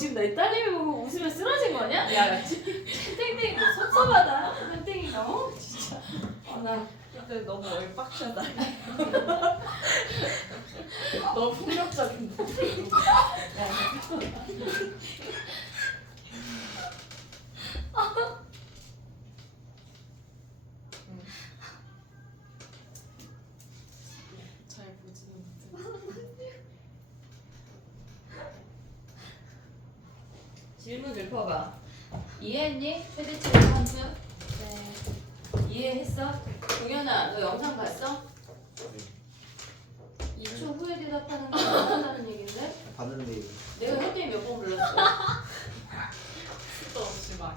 지금 내 따님이 보고 웃으면 쓰러진 거냐? 야, 땡땡이 너 섭섭하다. 땡땡이 너 진짜. 나 근데 너무 얼빡하다. 너무 폭력적인데. 잘 보지는 못해. 질문 읊어봐. 이해했니? 최대치의 함수? 네. 이해했어? 동현아, 너 영상 봤어? 2초 후에 대답하는 거 못한다는 얘긴데? 봤는데 내가 혜빈이 몇 번 불렀어? 수도 없이 막.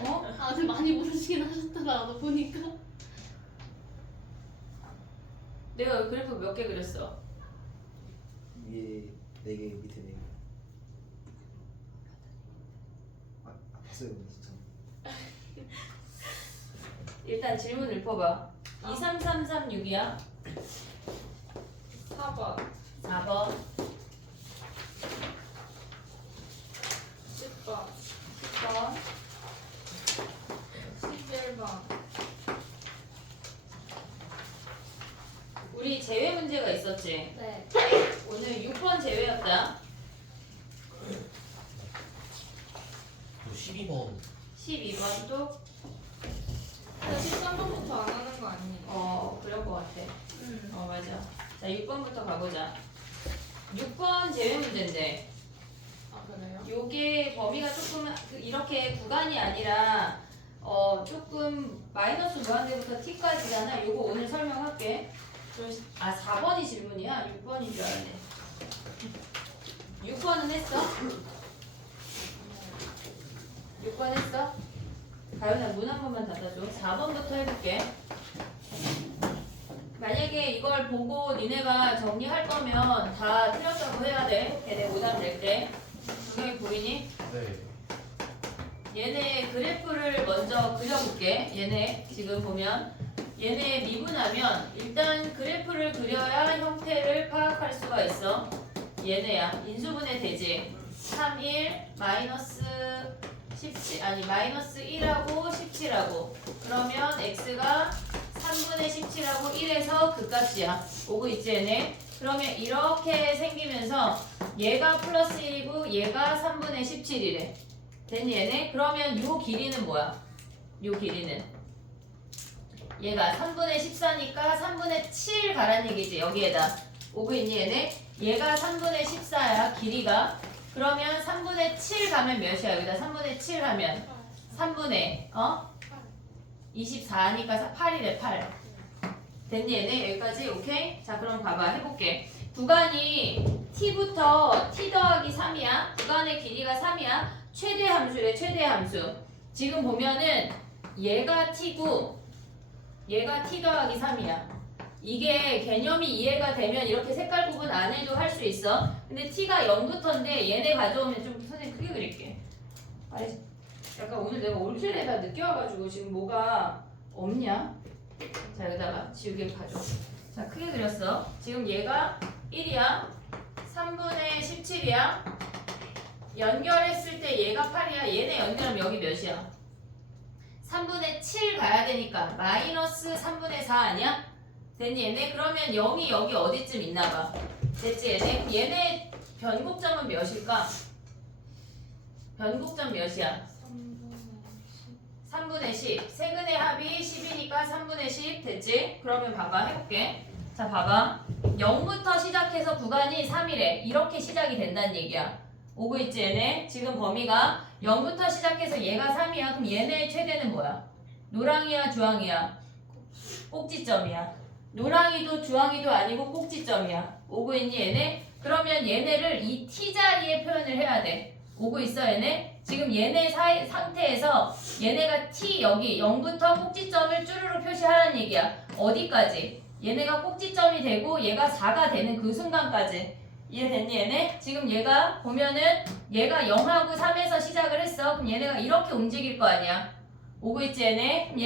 어? 아, 근데 많이 모르시긴 하셨더라. 너 보니까. 내가 그래프 몇 개 그렸어? 위에 4개 밑에 4개. 봤어요 진짜. 일단 질문 읊어봐. 23336이야? 4번, 4번, 10번, 10번, 11번. 우리 제외 문제가 있었지? 네. 오늘 6번 제외였다. 또 12번 12번도 13번부터 안 하는 거 아니에요? 그럴 것 같아. 맞아. 자, 6번부터 가보자. 6번 제외 문제인데 아, 그래요? 요게 범위가 조금 이렇게 구간이 아니라 조금 마이너스 무한대부터 t까지잖아. 요거 오늘 설명할게. 4번이 질문이야? 6번인 줄 알았네. 6번은 했어? 6번 했어? 가연아 문 한 번만 닫아줘. 4번부터 해볼게. 만약에 이걸 보고 니네가 정리할 거면 다 틀렸다고 해야 돼. 걔네 오답 낼 때. 분명히 보이니? 네 얘네 그래프를 먼저 그려볼게. 얘네 지금 보면 얘네 미분하면 일단 그래프를 그려야 형태를 파악할 수가 있어. 얘네야. 인수분해 되지. 3, 1, 마이너스 17, 아니 마이너스 1하고 17하고 그러면 x가 3분의 17하고 1에서 그 값이야. 오고 있지 얘네? 그러면 이렇게 생기면서 얘가 플러스 1이고 얘가 3분의 17이래. 됐니 얘네? 그러면 요 길이는 뭐야? 요 길이는 얘가 3분의 14니까 3분의 7 가란 얘기지 여기에다. 오고 있니 얘네? 얘가 3분의 14야 길이가. 그러면 3분의 7 가면 몇이야? 여기다 3분의 7 하면 3분의 24니까 8이래 8. 됐니 얘네? 여기까지 오케이? 자 그럼 봐봐 해볼게. 구간이 t부터 t 더하기 3이야. 구간의 길이가 3이야. 최대 함수래 최대 함수. 지금 보면은 얘가 t고 얘가 t 더하기 3이야. 이게 개념이 이해가 되면 이렇게 색깔 구분 안 해도 할 수 있어. 근데 t가 0부터인데 얘네 가져오면 좀 선생님 크게 그릴게. 아니 약간 오늘 내가 올킬에다 늦게 와가지고 지금 뭐가 없냐? 자 여기다가 지우개 가져. 자 크게 그렸어. 지금 얘가 1이야. 3분의 17이야. 연결했을 때 얘가 8이야. 얘네 연결하면 여기 몇이야? 3분의 7 가야 되니까 마이너스 3분의 4 아니야? 됐니 얘네? 그러면 0이 여기 어디쯤 있나봐. 됐지 얘네? 얘네 변곡점은 몇일까? 변곡점 몇이야? 3분의 10. 세근의 합이 10이니까 3분의 10 됐지? 그러면 봐봐 해볼게. 자 봐봐 0부터 시작해서 구간이 3이래. 이렇게 시작이 된다는 얘기야. 오고 있지 얘네? 지금 범위가 0부터 시작해서 얘가 3이야. 그럼 얘네의 최대는 뭐야? 노랑이야 주황이야? 꼭지점이야. 노랑이도 주황이도 아니고 꼭지점이야. 오고 있니 얘네? 그러면 얘네를 이 t자리에 표현을 해야 돼. 오고 있어 얘네? 지금 얘네 상태에서 얘네가 t 여기 0부터 꼭지점을 쭈루루 표시하라는 얘기야. 어디까지? 얘네가 꼭지점이 되고 얘가 4가 되는 그 순간까지. 이해됐니 얘네? 지금 얘가 보면은 얘가 0하고 3에서 시작을 했어. 그럼 얘네가 이렇게 움직일 거 아니야. 오고 있지 얘네? 그럼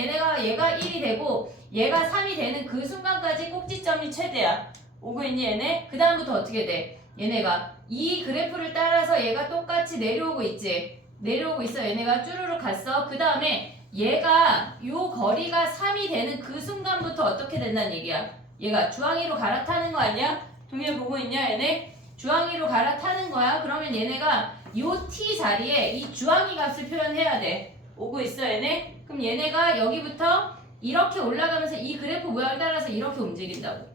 얘가 1이 되고 얘가 3이 되는 그 순간까지 꼭지점이 최대야. 오고 있니 얘네? 그 다음부터 어떻게 돼? 얘네가 이 그래프를 따라서 얘가 똑같이 내려오고 있지. 내려오고 있어. 얘네가 쭈루룩 갔어. 그 다음에 얘가 요 거리가 3이 되는 그 순간부터 어떻게 된다는 얘기야. 얘가 주황이로 갈아타는 거 아니야? 동해 보고 있냐 얘네? 주황이로 갈아타는 거야. 그러면 얘네가 요 t 자리에 이 주황이 값을 표현해야 돼. 오고 있어 얘네? 그럼 얘네가 여기부터 이렇게 올라가면서 이 그래프 모양을 따라서 이렇게 움직인다고.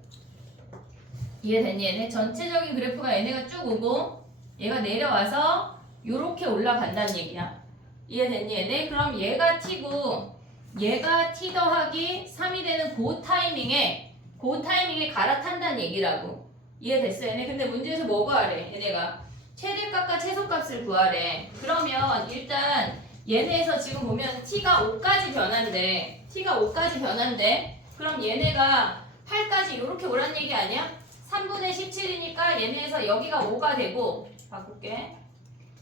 이해됐니 얘네? 전체적인 그래프가 얘네가 쭉 오고 얘가 내려와서 요렇게 올라간다는 얘기야. 이해됐니 얘네? 그럼 얘가 t고 얘가 t 더하기 3이 되는 그 타이밍에 갈아탄다는 얘기라고. 이해됐어 얘네? 근데 문제에서 뭐 구하래 얘네가? 최대값과 최소값을 구하래. 그러면 일단 얘네에서 지금 보면 t가 5까지 변한대. t가 5까지 변한대. 그럼 얘네가 8까지 이렇게 오란 얘기 아니야? 3분의 17이니까 얘네에서 여기가 5가 되고 바꿀게.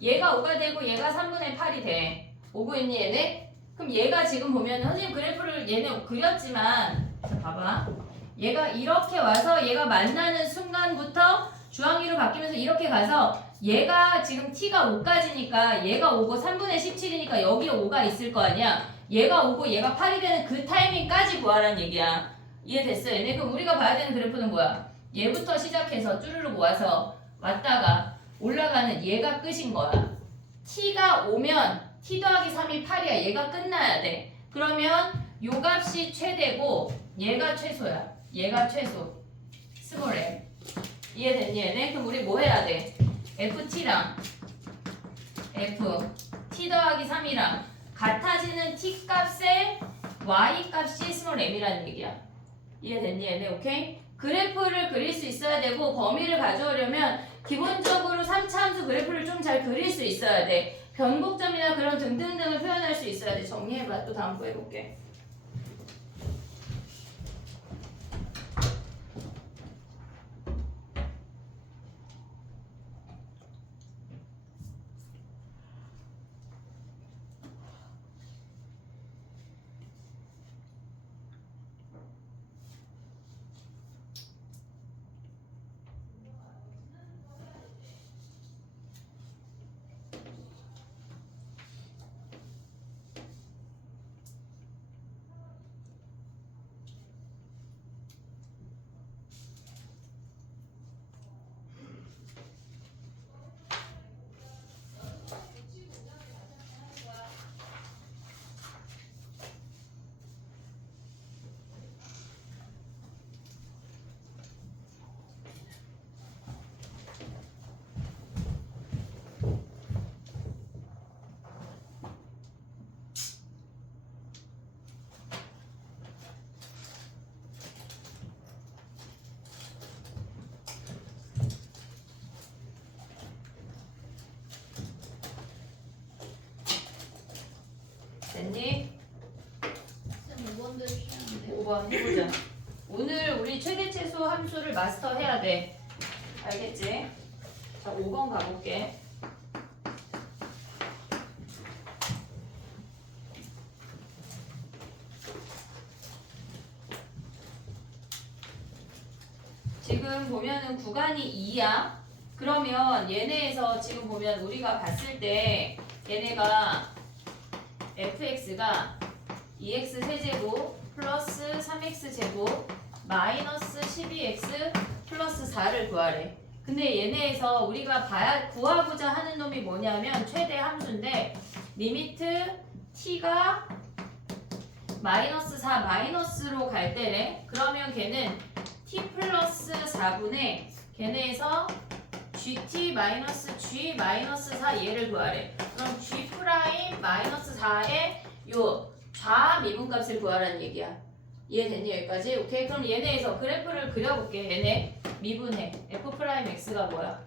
얘가 5가 되고 얘가 3분의 8이 돼. 오고 있니 얘네? 그럼 얘가 지금 보면 선생님 그래프를 얘네 그렸지만 자 봐봐. 얘가 이렇게 와서 얘가 만나는 순간부터 주황이로 바뀌면서 이렇게 가서 얘가 지금 t가 5까지니까 얘가 5고 3분의 17이니까 여기에 5가 있을 거 아니야. 얘가 5고 얘가 8이 되는 그 타이밍까지 구하라는 얘기야. 이해됐어 얘네? 그럼 우리가 봐야 되는 그래프는 뭐야? 얘부터 시작해서 쭈르륵 와서 왔다가 올라가는 얘가 끝인 거야. t가 오면 t 더하기 3이 8이야. 얘가 끝나야 돼. 그러면 요 값이 최대고 얘가 최소야. 얘가 최소. 스몰 m. 이해됐니 얘네? 그럼 우리 뭐 해야 돼? ft랑 f t 더하기 3이랑 같아지는 t 값에 y 값이 스몰 m이라는 얘기야. 이해됐니 얘네? 오케이? 그래프를 그릴 수 있어야 되고 범위를 가져오려면 기본적으로 3차 함수 그래프를 좀 잘 그릴 수 있어야 돼. 변곡점이나 그런 등등등을 표현할 수 있어야 돼. 정리해봐. 또 다음 거 해볼게. 됐니? 쌤 5번도 해주셨는데 5번 해보자. 오늘 우리 최대 최소 함수를 마스터해야 돼. 알겠지? 자, 5번 가볼게. 지금 보면은 구간이 2야. 그러면 얘네에서 지금 보면 우리가 봤을 때 얘네가 fx가 2x 세제곱 플러스 3x 제곱 마이너스 12x 플러스 4를 구하래. 근데 얘네에서 우리가 구하고자 하는 놈이 뭐냐면 최대 함수인데 리미트 t가 마이너스 4 마이너스로 갈 때래. 그러면 걔는 t 플러스 4분의 걔네에서 gt 마이너스 g 마이너스 4 얘를 구하래. 그럼 g 프라임 마이너스 4의 요 좌미분값을 구하라는 얘기야. 이해됐니 여기까지? 오케이. 그럼 얘네에서 그래프를 그려볼게. 얘네 미분해 f 프라임 x가 뭐야?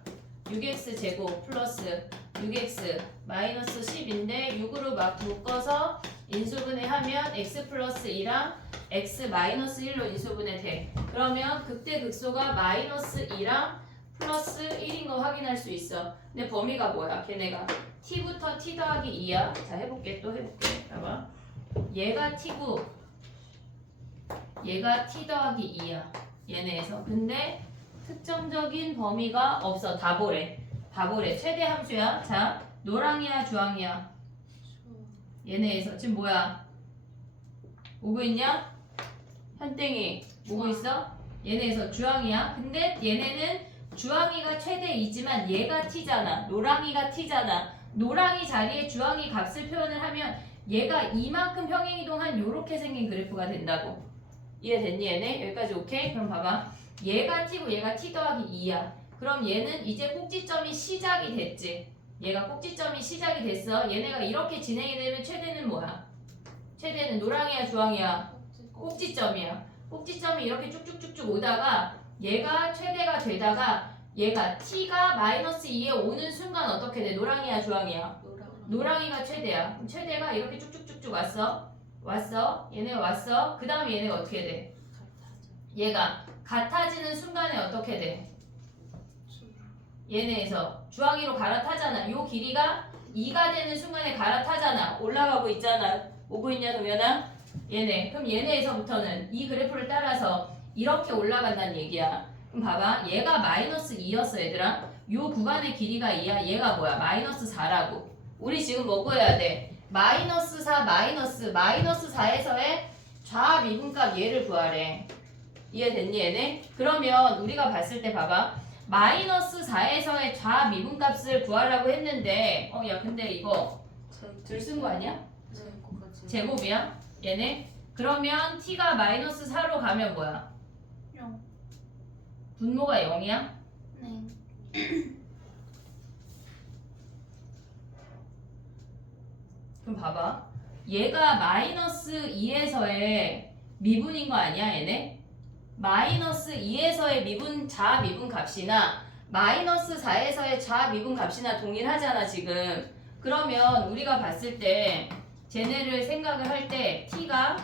6x 제곱 플러스 6x 마이너스 10인데 6으로 막 묶어서 인수분해하면 x 플러스 2랑 x 마이너스 1로 인수분해 돼. 그러면 극대극소가 마이너스 2랑 플러스 1인 거 확인할 수 있어. 근데 범위가 뭐야? 걔네가 t부터 t 더하기 2야. 자 해볼게. 또 해볼게. 봐봐. 얘가 t고 얘가 t 더하기 2야. 얘네에서. 근데 특정적인 범위가 없어. 다 보래. 다 보래. 최대 함수야. 자, 노랑이야, 주황이야. 얘네에서 지금 뭐야? 오고 있냐? 현땡이 오고 있어? 얘네에서 주황이야. 근데 얘네는 주황이가 최대이지만 얘가 t잖아. 노랑이가 t잖아. 노랑이 자리에 주황이 값을 표현을 하면 얘가 이만큼 평행이동한 요렇게 생긴 그래프가 된다고. 이해됐니 얘네? 여기까지 오케이? 그럼 봐봐. 얘가 t고 얘가 t 더하기 2야. 그럼 얘는 이제 꼭지점이 시작이 됐지. 얘가 꼭지점이 시작이 됐어. 얘네가 이렇게 진행이 되면 최대는 뭐야? 최대는 노랑이야 주황이야? 꼭지점이야. 꼭지점이 이렇게 쭉쭉쭉쭉 오다가 얘가 최대가 되다가 얘가 t가 마이너스 2에 오는 순간 어떻게 돼? 노랑이야 주황이야? 노랑이가 최대야. 그럼 최대가 이렇게 쭉쭉쭉쭉 왔어. 얘네가 왔어. 그 다음에 얘네가 어떻게 돼? 얘가 같아지는 순간에 어떻게 돼? 얘네에서 주황이로 갈아타잖아. 요 길이가 2가 되는 순간에 갈아타잖아. 올라가고 있잖아. 오고 있냐 동현아? 얘네. 그럼 얘네에서부터는 이 그래프를 따라서 이렇게 올라간다는 얘기야. 그럼 봐봐. 얘가 마이너스 2였어 얘들아. 요 구간의 길이가 2야. 얘가 뭐야? 마이너스 4라고. 우리 지금 뭐 구해야 돼? 마이너스 4 마이너스 4에서의 좌미분값 얘를 구하래. 이해됐니 얘네? 그러면 우리가 봤을 때 봐봐. 마이너스 4에서의 좌미분값을 구하라고 했는데 야 근데 이거 들 쓴 거 아니야? 제곱이야? 얘네? 그러면 t가 마이너스 4로 가면 뭐야? 0. 분모가 0이야? 네. 그럼 봐봐. 얘가 마이너스 2에서의 미분인 거 아니야 얘네? 마이너스 2에서의 좌미분 값이나 마이너스 4에서의 좌미분 값이나 동일하잖아 지금. 그러면 우리가 봤을 때 쟤네를 생각을 할 때 t가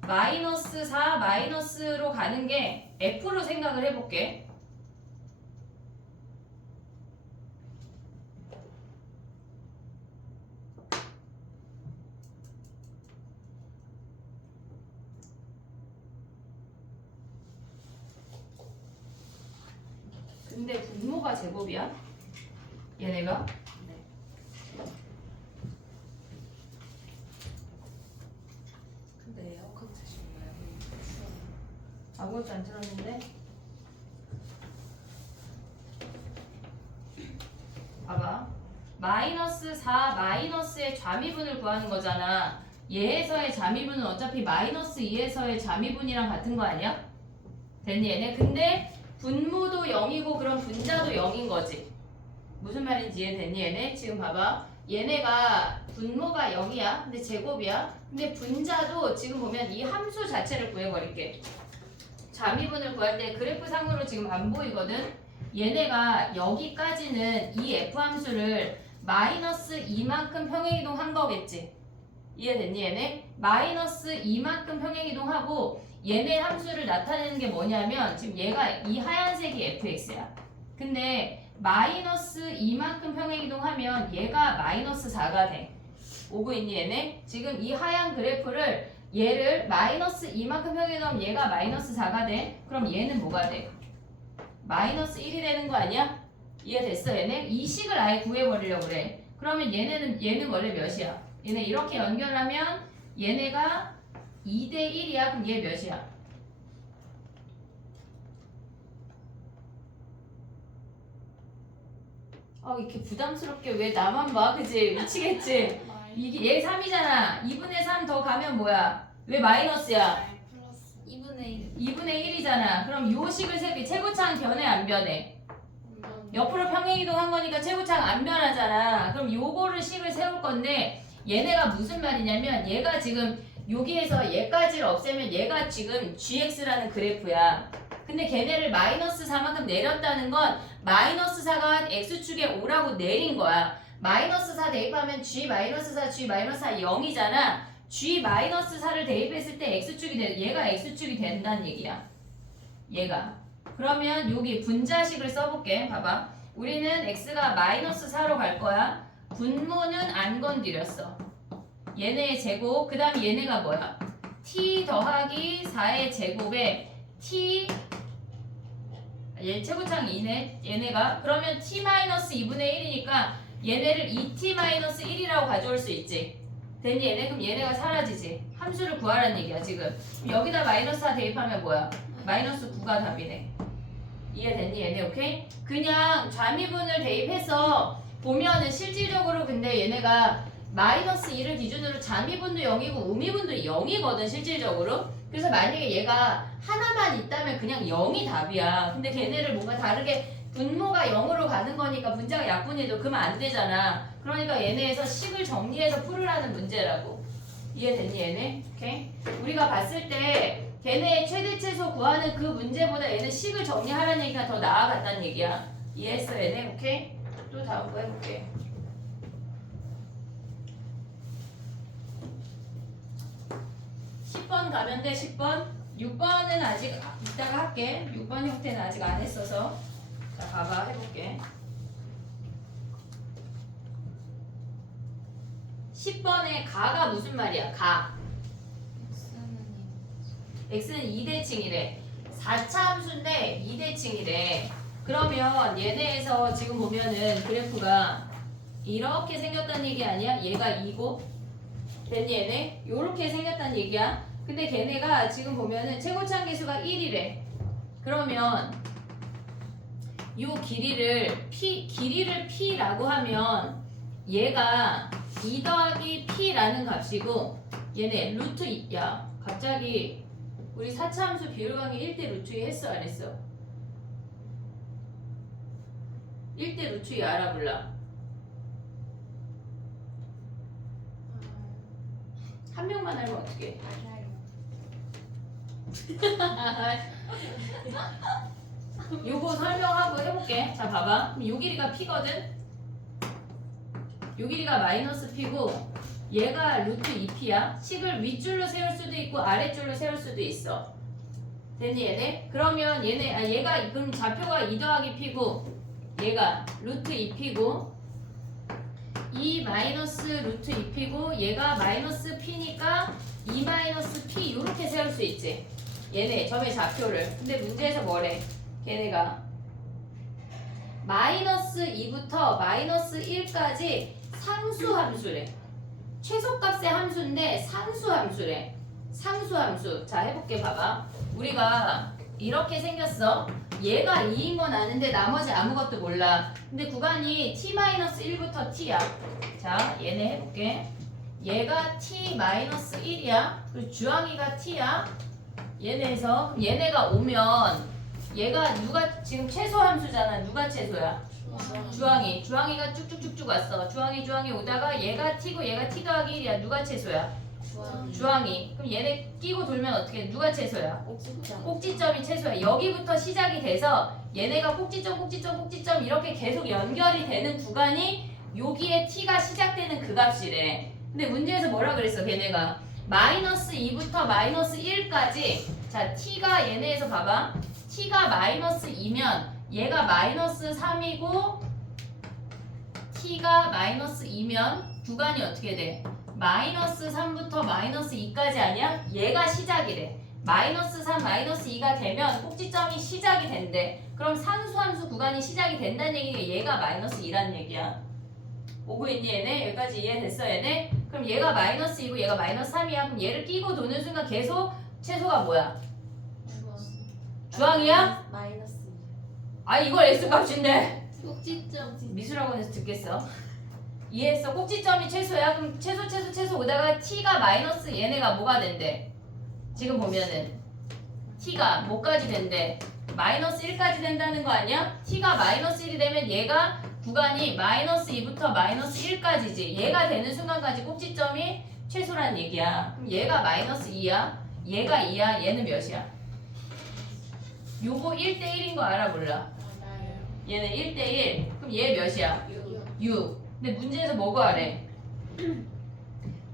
마이너스 4 마이너스로 가는 게 f로 생각을 해볼게. 근데 분모가 제곱이야? 얘네가? 근데 에어컨 트신 거예요? 아무것도 안 들었는데? 봐봐. 마이너스 4 마이너스의 좌미분을 구하는 거잖아. 얘에서의 좌미분은 어차피 마이너스 2에서의 좌미분이랑 같은 거 아니야? 됐니 얘네? 근데 분모도 0이고 그럼 분자도 0인 거지. 무슨 말인지 이해됐니 얘네? 지금 봐봐. 얘네가 분모가 0이야. 근데 제곱이야. 근데 분자도 지금 보면 이 함수 자체를 구해버릴게. 좌미분을 구할 때 그래프상으로 지금 안 보이거든. 얘네가 여기까지는 이 f 함수를 마이너스 2만큼 평행이동한 거겠지. 이해됐니 얘네? 마이너스 2만큼 평행이동하고 얘네 함수를 나타내는 게 뭐냐면 지금 얘가 이 하얀색이 fx야. 근데 마이너스 2만큼 평행이동하면 얘가 마이너스 4가 돼. 오고 있니 얘네? 지금 이 하얀 그래프를 얘를 마이너스 2만큼 평행이동하면 얘가 마이너스 4가 돼. 그럼 얘는 뭐가 돼? 마이너스 1이 되는 거 아니야? 이해됐어 얘네? 이 식을 아예 구해버리려고 그래. 그러면 얘는 원래 몇이야? 얘네 이렇게 연결하면 얘네가 2대 1이야. 그럼 얘 몇이야? 이렇게 부담스럽게 왜 나만 봐? 그치? 미치겠지? 이게 얘 3이잖아. 2분의 3 더 가면 뭐야? 왜 마이너스야? 플러스 2분의 1. 2분의 1이잖아. 그럼 요 식을 세게 최고차항 변해 안 변해? 옆으로 평행이동한 거니까 최고차항 안 변하잖아. 그럼 요거를 식을 세울 건데 얘네가 무슨 말이냐면 얘가 지금 여기에서 얘까지를 없애면 얘가 지금 gx라는 그래프야. 근데 걔네를 마이너스 4만큼 내렸다는 건 마이너스 4가 x축에 5라고 내린 거야. 마이너스 4 대입하면 g 마이너스 4 g 마이너스 4 0이잖아. g 마이너스 4를 대입했을 때 x축이 돼. 얘가 x축이 된다는 얘기야. 얘가. 그러면 여기 분자식을 써볼게. 봐봐. 우리는 x가 마이너스 4로 갈 거야. 분모는 안 건드렸어. 얘네의 제곱. 그 다음 얘네가 뭐야? t 더하기 4의 제곱에 t 얘 최고창 2네. 얘네가 그러면 t-2분의 1이니까 얘네를 2t-1이라고 가져올 수 있지. 됐니 얘네? 그럼 얘네가 사라지지. 함수를 구하라는 얘기야 지금. 여기다 마이너스 4 대입하면 뭐야? 마이너스 9가 답이네. 이해됐니 얘네? 오케이? 그냥 좌미분을 대입해서 보면은 실질적으로 근데 얘네가 마이너스 2를 기준으로 좌미분도 0이고 우미분도 0이거든 실질적으로. 그래서 만약에 얘가 하나만 있다면 그냥 0이 답이야. 근데 걔네를 뭔가 다르게 분모가 0으로 가는 거니까 분자가 약분해도 그러면 안 되잖아. 그러니까 얘네에서 식을 정리해서 풀으라는 문제라고. 이해됐니 얘네? 오케이? 우리가 봤을 때 걔네의 최대 최소 구하는 그 문제보다 얘는 식을 정리하라는 얘기가 더 나아갔다는 얘기야. 이해했어 얘네? 오케이? 또 다음 거 해볼게. 가면 돼. 10번 6번은 아직 이따가 할게. 6번 형태는 아직 안 했어서. 자 봐봐 해볼게. 10번에 가가 무슨 말이야? 가 x는 2대칭이래. 4차 함수인데 2대칭이래. 그러면 얘네에서 지금 보면은 그래프가 이렇게 생겼다는 얘기 아니야? 얘가 2고 됐니 얘네? 요렇게 생겼다는 얘기야. 근데 걔네가 지금 보면은 최고창 계수가 1이래. 그러면 요 길이를 P라고 하면 얘가 2 더하기 P라는 값이고 얘네 루트 2, 야 갑자기 우리 4차 함수 비율 관계 1대 루트 2 했어 안 했어? 1대 루트 2 알아 몰라? 한 명만 알면 어떡해? 요거 설명하고 해볼게. 자 봐봐. 그럼 요 길이가 P거든? 요 길이가 마이너스 P고 얘가 루트 2P야. 식을 윗줄로 세울 수도 있고 아랫줄로 세울 수도 있어. 됐니 얘네? 그러면 얘네 얘가 그럼 좌표가 2 더하기 P고 얘가 루트 2P고 2 마이너스 루트 2P고 얘가 마이너스 P니까 2 마이너스 P 요렇게 세울 수 있지. 얘네 점의 좌표를. 근데 문제에서 뭐래? 걔네가 마이너스 2부터 마이너스 1까지 상수함수래. 최소값의 함수인데 상수함수래. 상수함수. 자 해볼게 봐봐. 우리가 이렇게 생겼어. 얘가 2인 건 아는데 나머지 아무것도 몰라. 근데 구간이 t-1부터 t야. 자 얘네 해볼게. 얘가 t-1이야. 그리고 주황이가 t야. 얘네에서 얘네가 오면 얘가 누가 지금 최소 함수잖아. 누가 최소야? 주황이. 주황이가 쭉쭉쭉쭉 왔어. 주황이 오다가 얘가 t고 얘가 t 더하기 1이야. 누가 최소야? 주황이. 그럼 얘네 끼고 돌면 어떻게? 누가 최소야? 꼭지점이 최소야. 여기부터 시작이 돼서 얘네가 꼭지점 이렇게 계속 연결이 되는 구간이 여기에 t가 시작되는 그 값이래. 근데 문제에서 뭐라 그랬어? 걔네가 마이너스 2부터 마이너스 1까지. 자 t가 얘네에서 봐봐. t가 마이너스 2면 얘가 마이너스 3이고 t가 마이너스 2면 구간이 어떻게 돼? 마이너스 3부터 마이너스 2까지 아니야? 얘가 시작이래. 마이너스 3, 마이너스 2가 되면 꼭지점이 시작이 된대. 그럼 상수함수 구간이 시작이 된다는 얘기니까 얘가 마이너스 2라는 얘기야. 오고 있니 얘네? 여기까지 이해됐어 얘네? 그럼 얘가 마이너스 2고 얘가 마이너스 3이야. 그럼 얘를 끼고 도는 순간 계속 최소가 뭐야? 주황이야? 마이너스 아 이걸 X값인데 꼭지점. 미술학원에서 듣겠어. 이해했어? 꼭지점이 최소야. 그럼 최소 오다가 t가 마이너스 얘네가 뭐가 된대? 지금 보면은 t가 뭐까지 된대? 마이너스 1까지 된다는 거 아니야? t가 마이너스 1이 되면 얘가 구간이 마이너스 2부터 마이너스 1까지지. 얘가 되는 순간까지 꼭지점이 최소란 얘기야. 그럼 얘가 마이너스 2야. 얘가 2야. 얘는 몇이야? 요거 1대1인 거 알아 몰라? 얘는 1대1. 그럼 얘 몇이야? 6. 근데 문제에서 뭐 구하래?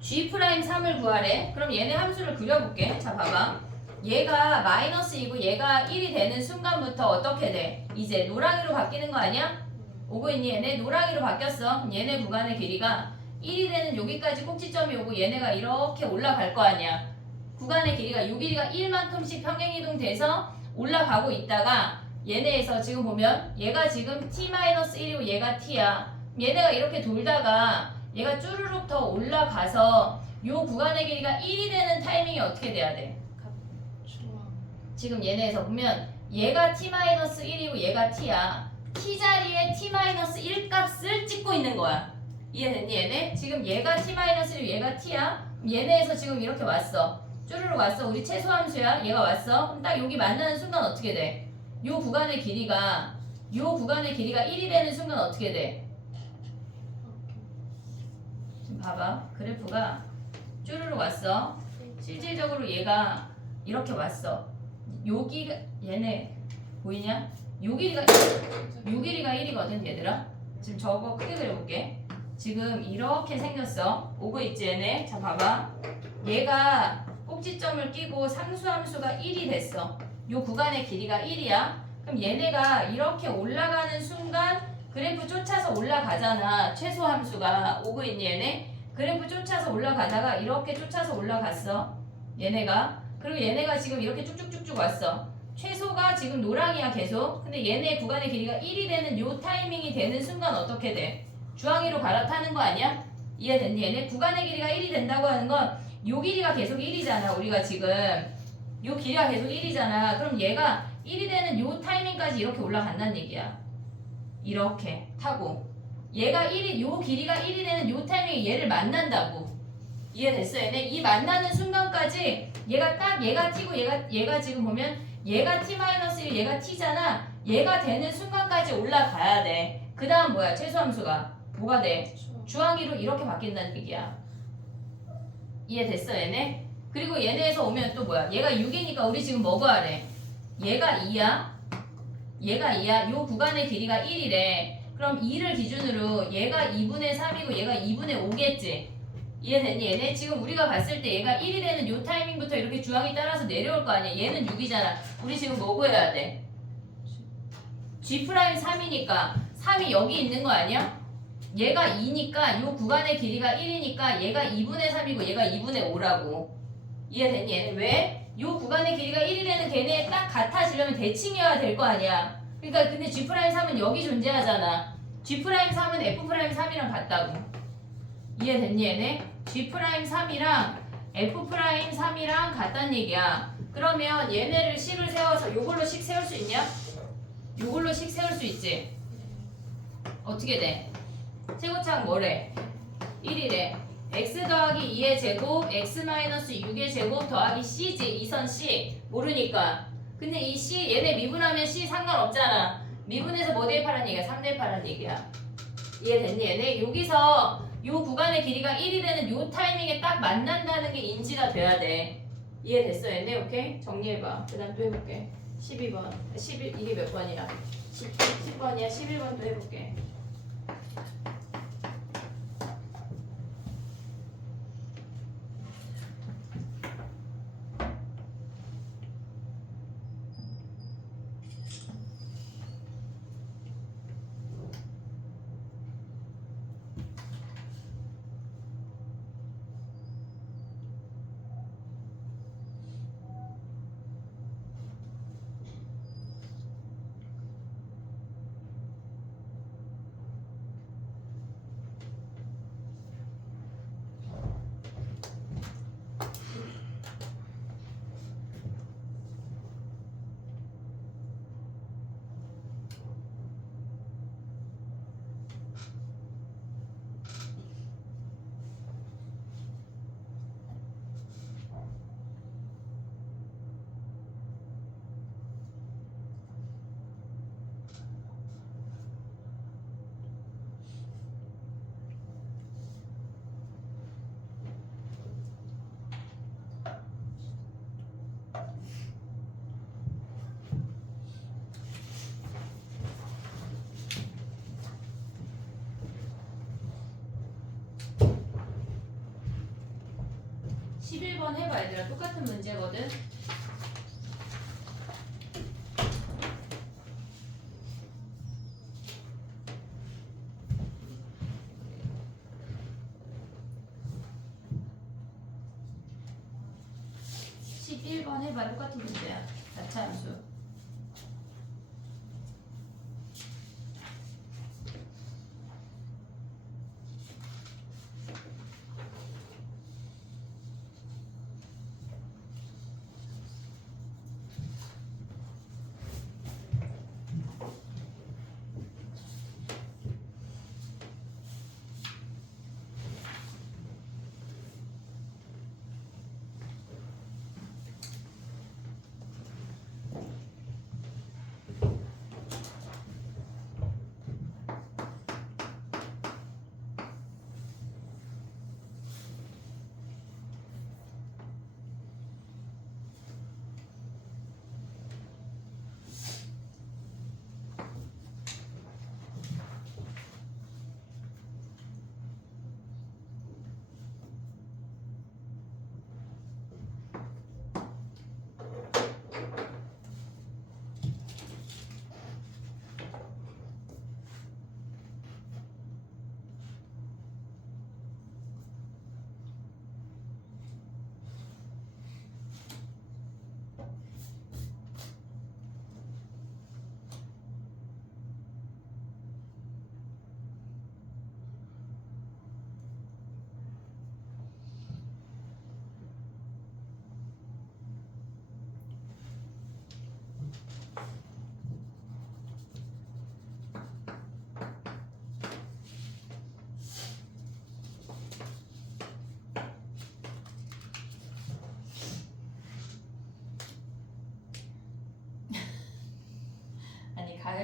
G'3을 구하래. 그럼 얘네 함수를 그려볼게. 자 봐봐. 얘가 마이너스 2고 얘가 1이 되는 순간부터 어떻게 돼? 이제 노랑이로 바뀌는 거 아니야? 오고 있니 얘네? 노랑이로 바뀌었어. 그럼 얘네 구간의 길이가 1이 되는 여기까지 꼭지점이 오고 얘네가 이렇게 올라갈 거 아니야. 구간의 길이가 요 길이가 1만큼씩 평행이동 돼서 올라가고 있다가 얘네에서 지금 보면 얘가 지금 t-1이고 얘가 t야. 얘네가 이렇게 돌다가 얘가 쭈르륵 더 올라가서 요 구간의 길이가 1이 되는 타이밍이 어떻게 돼야 돼? 중앙. 지금 얘네에서 보면 얘가 t-1이고 얘가 t야. t 자리에 t-1 값을 찍고 있는 거야. 이해됐니 얘네? 지금 얘가 t-1이고 얘가 t야. 얘네에서 지금 이렇게 왔어. 쭈르륵 왔어. 우리 최소함수야. 얘가 왔어. 그럼 딱 여기 만나는 순간 어떻게 돼? 요 구간의 길이가 1이 되는 순간 어떻게 돼? 지금 봐봐. 그래프가 쭈르륵 왔어. 실질적으로 얘가 이렇게 왔어. 여기가 얘네 보이냐? 요 길이가 1이거든 얘들아. 지금 저거 크게 그려볼게. 지금 이렇게 생겼어. 오고 있지 얘네. 자 봐봐. 얘가 꼭지점을 끼고 상수함수가 1이 됐어. 요 구간의 길이가 1이야. 그럼 얘네가 이렇게 올라가는 순간 그래프 쫓아서 올라가잖아. 최소함수가 오고 있니 얘네? 그래프 쫓아서 올라가다가 이렇게 쫓아서 올라갔어. 얘네가. 그리고 얘네가 지금 이렇게 쭉쭉쭉쭉 왔어. 최소가 지금 노랑이야 계속. 근데 얘네 구간의 길이가 1이 되는 요 타이밍이 되는 순간 어떻게 돼? 주황이로 갈아타는 거 아니야? 이해됐니? 얘네 구간의 길이가 1이 된다고 하는 건 요 길이가 계속 1이잖아. 우리가 지금 요 길이가 계속 1이잖아. 그럼 얘가 1이 되는 요 타이밍까지 이렇게 올라간다는 얘기야. 이렇게 타고 얘가 요 길이가 1이 되는 요 타이밍에 얘를 만난다고. 이해됐어 얘네? 이 만나는 순간까지 얘가 t고 얘가 지금 보면 얘가 t-1 얘가 t잖아. 얘가 되는 순간까지 올라가야 돼. 그 다음 뭐야? 최소함수가 뭐가 돼? 주황이로 이렇게 바뀐다는 얘기야. 이해됐어 얘네? 그리고 얘네에서 오면 또 뭐야? 얘가 6이니까 우리 지금 뭐 구하래? 얘가 2야. 얘가 2야. 요 구간의 길이가 1이래. 그럼 2를 기준으로 얘가 2분의 3이고 얘가 2분의 5겠지? 이해됐니? 얘네 지금 우리가 봤을 때 얘가 1이 되는 요 타이밍부터 이렇게 주황이 따라서 내려올 거 아니야. 얘는 6이잖아. 우리 지금 뭐 구해야 돼? G'3이니까 3이 여기 있는 거 아니야? 얘가 2니까 요 구간의 길이가 1이니까 얘가 2분의 3이고 얘가 2분의 5라고. 이해됐니? 얘네 왜? 요 구간의 길이가 1이 되는 걔네 딱 같아지려면 대칭해야 될 거 아니야. 그러니까 근데 G'3은 여기 존재하잖아. G'3은 F'3이랑 같다고. 이해됐니 얘네? G'3이랑 F'3이랑 같다는 얘기야. 그러면 얘네를 식을 세워서 요걸로 식 세울 수 있냐? 요걸로 식 세울 수 있지? 어떻게 돼? 최고차항 뭐래? 1이래. x 더하기 2의 제곱 x-6의 제곱 더하기 c지. 이선 c 모르니까. 근데 이 c 얘네 미분하면 c 상관없잖아. 미분해서 뭐 대입하라는 얘기야? 3 대입하라는 얘기야. 이해됐니 얘네? 여기서 요 구간의 길이가 1이 되는 요 타이밍에 딱 만난다는 게 인지가 돼야 돼. 이해됐어 얘네? 오케이? 정리해봐. 그 다음 또 해볼게. 12번 11 이게 몇 번이야? 10번이야. 11번 또 해볼게. (11번) 해봐 얘들아. 똑같은 문제거든. (11번) 해봐. 똑같은 문제야. 자차 함수.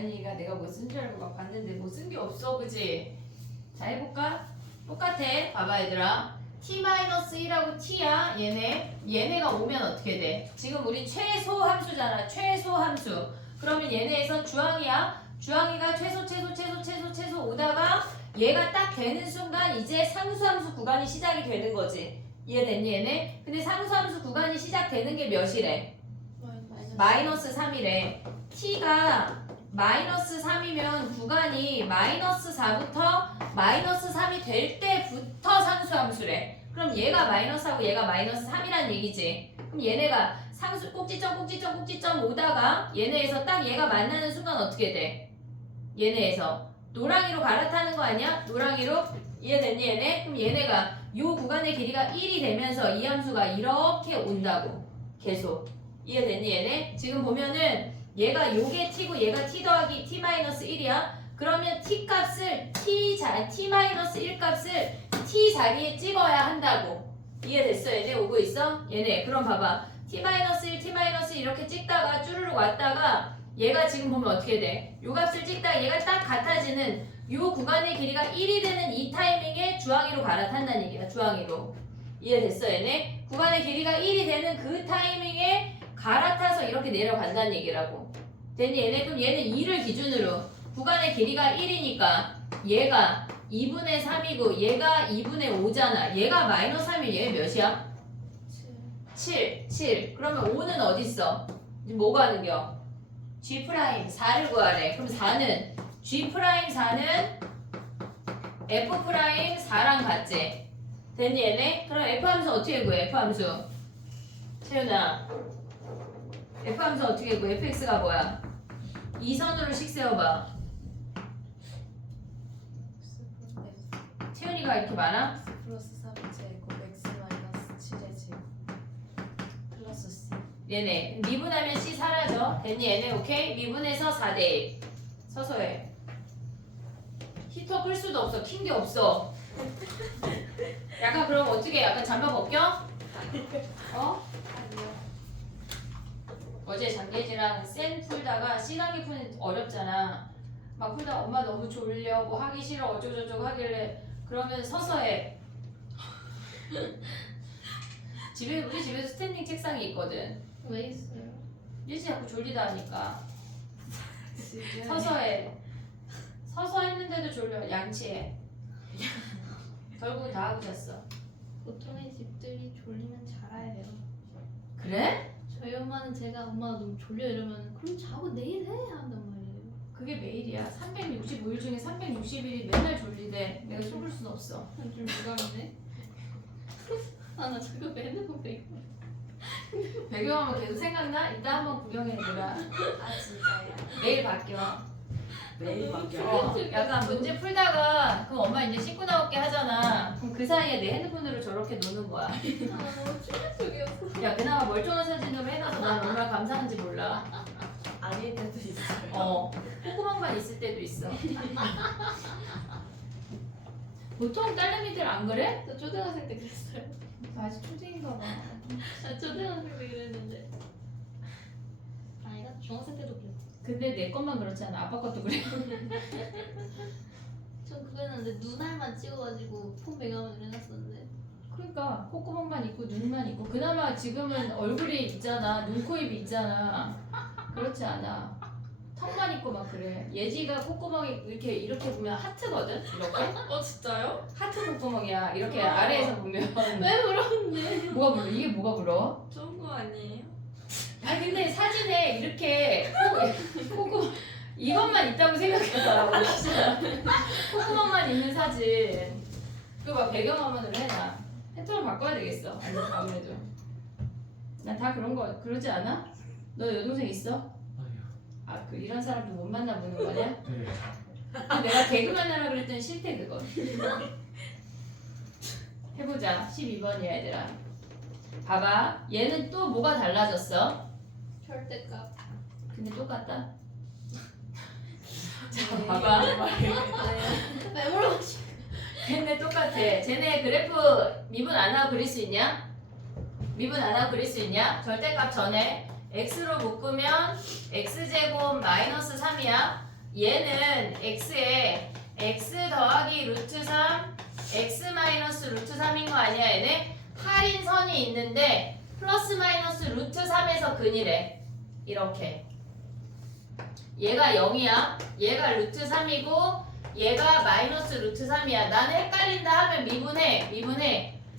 다현이가 내가 뭐 쓴 줄 알고 막 봤는데 뭐 쓴 게 없어, 그지? 자, 해볼까? 똑같아. 봐봐, 얘들아. t-1하고 t야. 얘네가 오면 어떻게 돼? 지금 우리 최소 함수잖아. 최소 함수. 그러면 얘네에서 주황이야. 주황이가 최소 오다가 얘가 딱 되는 순간 이제 상수함수 구간이 시작이 되는 거지. 이해됐니, 얘네? 근데 상수함수 구간이 시작되는 게 몇이래? 마이너스 3이래. t가 마이너스 3이면 구간이 마이너스 4부터 마이너스 3이 될 때부터 상수함수래. 그럼 얘가 마이너스하고 얘가 마이너스 3이란 얘기지. 그럼 얘네가 상수 꼭지점 오다가 얘네에서 딱 얘가 만나는 순간 어떻게 돼? 얘네에서 노랑이로 갈아타는 거 아니야? 노랑이로? 이해됐니, 얘네? 그럼 얘네가 요 구간의 길이가 1이 되면서 이 함수가 이렇게 온다고. 계속. 이해됐니, 얘네? 지금 보면은 얘가 요게 t고 얘가 t 더하기 t-1이야. 그러면 t 값을 t-1 값을 t 자리에 찍어야 한다고. 이해됐어? 얘네 오고 있어? 얘네. 그럼 봐봐. t-1 이렇게 찍다가 쭈르륵 왔다가 얘가 지금 보면 어떻게 돼? 요 값을 찍다가 얘가 딱 같아지는 요 구간의 길이가 1이 되는 이 타이밍에 주황이로 갈아탄다는 얘기야. 주황이로. 이해됐어, 얘네? 구간의 길이가 1이 되는 그 타이밍에 갈아타서 이렇게 내려간다는 얘기라고. 됐니, 얘네? 그럼 얘는 2를 기준으로 구간의 길이가 1이니까 얘가 2분의 3이고 얘가 2분의 5잖아. 얘가 마이너스 3이면 얘 몇이야? 7. 그러면 5는 어디 있어? 지금 뭐 가는겨? G' 4를 구하래. 그럼 4는 G'4는 F'4랑 같지? 됐니, 얘네? 그럼 F 함수 어떻게 구해? F 함수. 채윤아. F 함수 어떻게 구해? fx가 뭐야? 이 선으로 식 세워봐. 채윤이가 이렇게 많아? x 플러스 3의 제곱 x 마이너스 7의 제곱 플러스 c. 얘네 미분하면 C 사라져. 됐니, 얘네? 오케이? 미분해서 4대1 서서 해. 히터 끌 수도 없어. 킨 게 없어. 약간 그럼 어떻게 약간 잠바 벗겨? 어? 어제 장계지랑 쌤 풀다가 C단계 푸는 어렵잖아. 막 풀다 엄마 너무 졸려 뭐 하기 싫어 어쩌고저쩌고 하길래 그러면 서서 해. 우리 집에서 스탠딩 책상이 있거든. 왜 있어요? 일찍 자꾸 졸리다 하니까 지금 서서 해. 서서 했는데도 졸려. 양치해. 결국은 다 하고 잤어. 보통의 집들이 졸리면 자야 해요. 그래? 저희 엄마는 제가 엄마가 너무 졸려 이러면 그럼 자고 내일 해 한단 말이에요. 그게 매일이야. 365일 중에 360일이 맨날 졸리대. 내가 속을 순 없어. 좀 무감이네. 아 나 저거 맨날 보고 배경화면 계속 생각나? 이따 한번 구경해보라. 아 진짜요? 매일 바뀌어. 매일 바뀌어. 약간 문제 풀다가 그럼 엄마 이제 씻고 나올게 하잖아. 그럼 그 사이에 내 핸드폰으로 저렇게 노는 거야. 아 너무 충격적이었어. 야 그나마 멀쩡한 사진으로 해놔서 난 얼마나 감사한지 몰라. 아닐 때도 있어요. 콧구멍만 있을 때도 있어. 보통 딸내미들 안 그래? 저 초등학생 때 그랬어요. 아직 초딩인가 봐. 아 초등학생 때 그랬는데. 아이가 중학생 때도 그랬어. 근데 내 것만 그렇지 않아. 아빠 것도 그래. 전 그거 했는데 눈알만 찍어가지고 폰 배경화면을 해놨었는데. 그러니까 콧구멍만 있고 눈만 있고 그나마 지금은 얼굴이 있잖아. 눈, 코, 입이 있잖아. 그렇지 않아. 턱만 있고 막 그래. 예지가 콧구멍이 이렇게 보면 하트거든. 이렇게. 진짜요? 하트 콧구멍이야. 이렇게 아래에서 보면. 왜 그러는데? 뭐가 부러워? 이게 뭐가 부러워? 좋은 거 아니에요? 아니 근데 사진에 이렇게 콧구멍 이것만 있다고 생각해봐. 콧구멍만 있는 사진. 그거 막 배경화면으로 해놔. 핸드폰 바꿔야 되겠어. 아무래도. 난 다 그런 거 그러지 않아? 너 여동생 있어? 아, 그 이런 사람도 못 만나보는 거냐? 네. 근데 내가 개그 만나라 그랬더니 싫대 그거. 해보자. 12번이야 얘들아. 봐봐. 얘는 또 뭐가 달라졌어? 절대값. 근데 똑같다. 자 봐봐. 왜 물어보시? 근데 똑같아. 쟤네 그래프 미분 안 하고 그릴 수 있냐? 미분 안 하고 그릴 수 있냐? 절대값 전에 x로 묶으면 x제곱 마이너스 3이야. 얘는 x에 x 더하기 루트 3 x 마이너스 루트 3인 거 아니야 얘네? 할인 선이 있는데 플러스 마이너스 루트 3에서 근이래. 이렇게 얘가 0이야. 얘가 루트 3이고 얘가 마이너스 루트 3이야. 나는 헷갈린다 하면 미분해.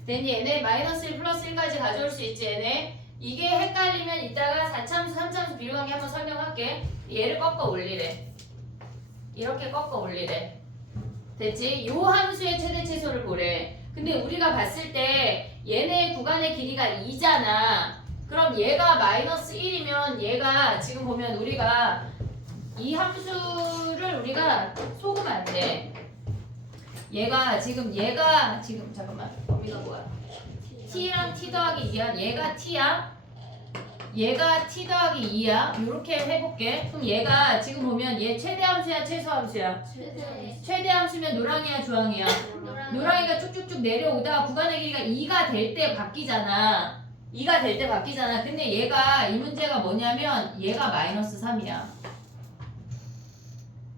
됐니? 얘네 마이너스 1 플러스 1까지 가져올 수 있지 얘네. 이게 헷갈리면 이따가 4참수 3참수 비율관계 한번 설명할게. 얘를 꺾어 올리래. 이렇게 꺾어 올리래. 됐지? 요 함수의 최대 최소를 보래. 근데 우리가 봤을 때 얘네 구간의 길이가 2잖아. 그럼 얘가 마이너스 1이면 얘가 지금 보면 우리가 이 함수를 우리가 속으면 안 돼. 얘가 지금 잠깐만 범위가 뭐야? t랑 t 더하기 2야. 얘가 t야. 얘가 t 더하기 2야. 요렇게 해볼게. 그럼 얘가 지금 보면 얘 최대 함수야 최소 함수야? 최대 함수면 노랑이야 주황이야? 노랑이가 쭉쭉쭉 내려오다가 구간의 길이가 2가 될 때 바뀌잖아. 2가 될 때 바뀌잖아. 근데 얘가 이 문제가 뭐냐면 얘가 마이너스 3이야.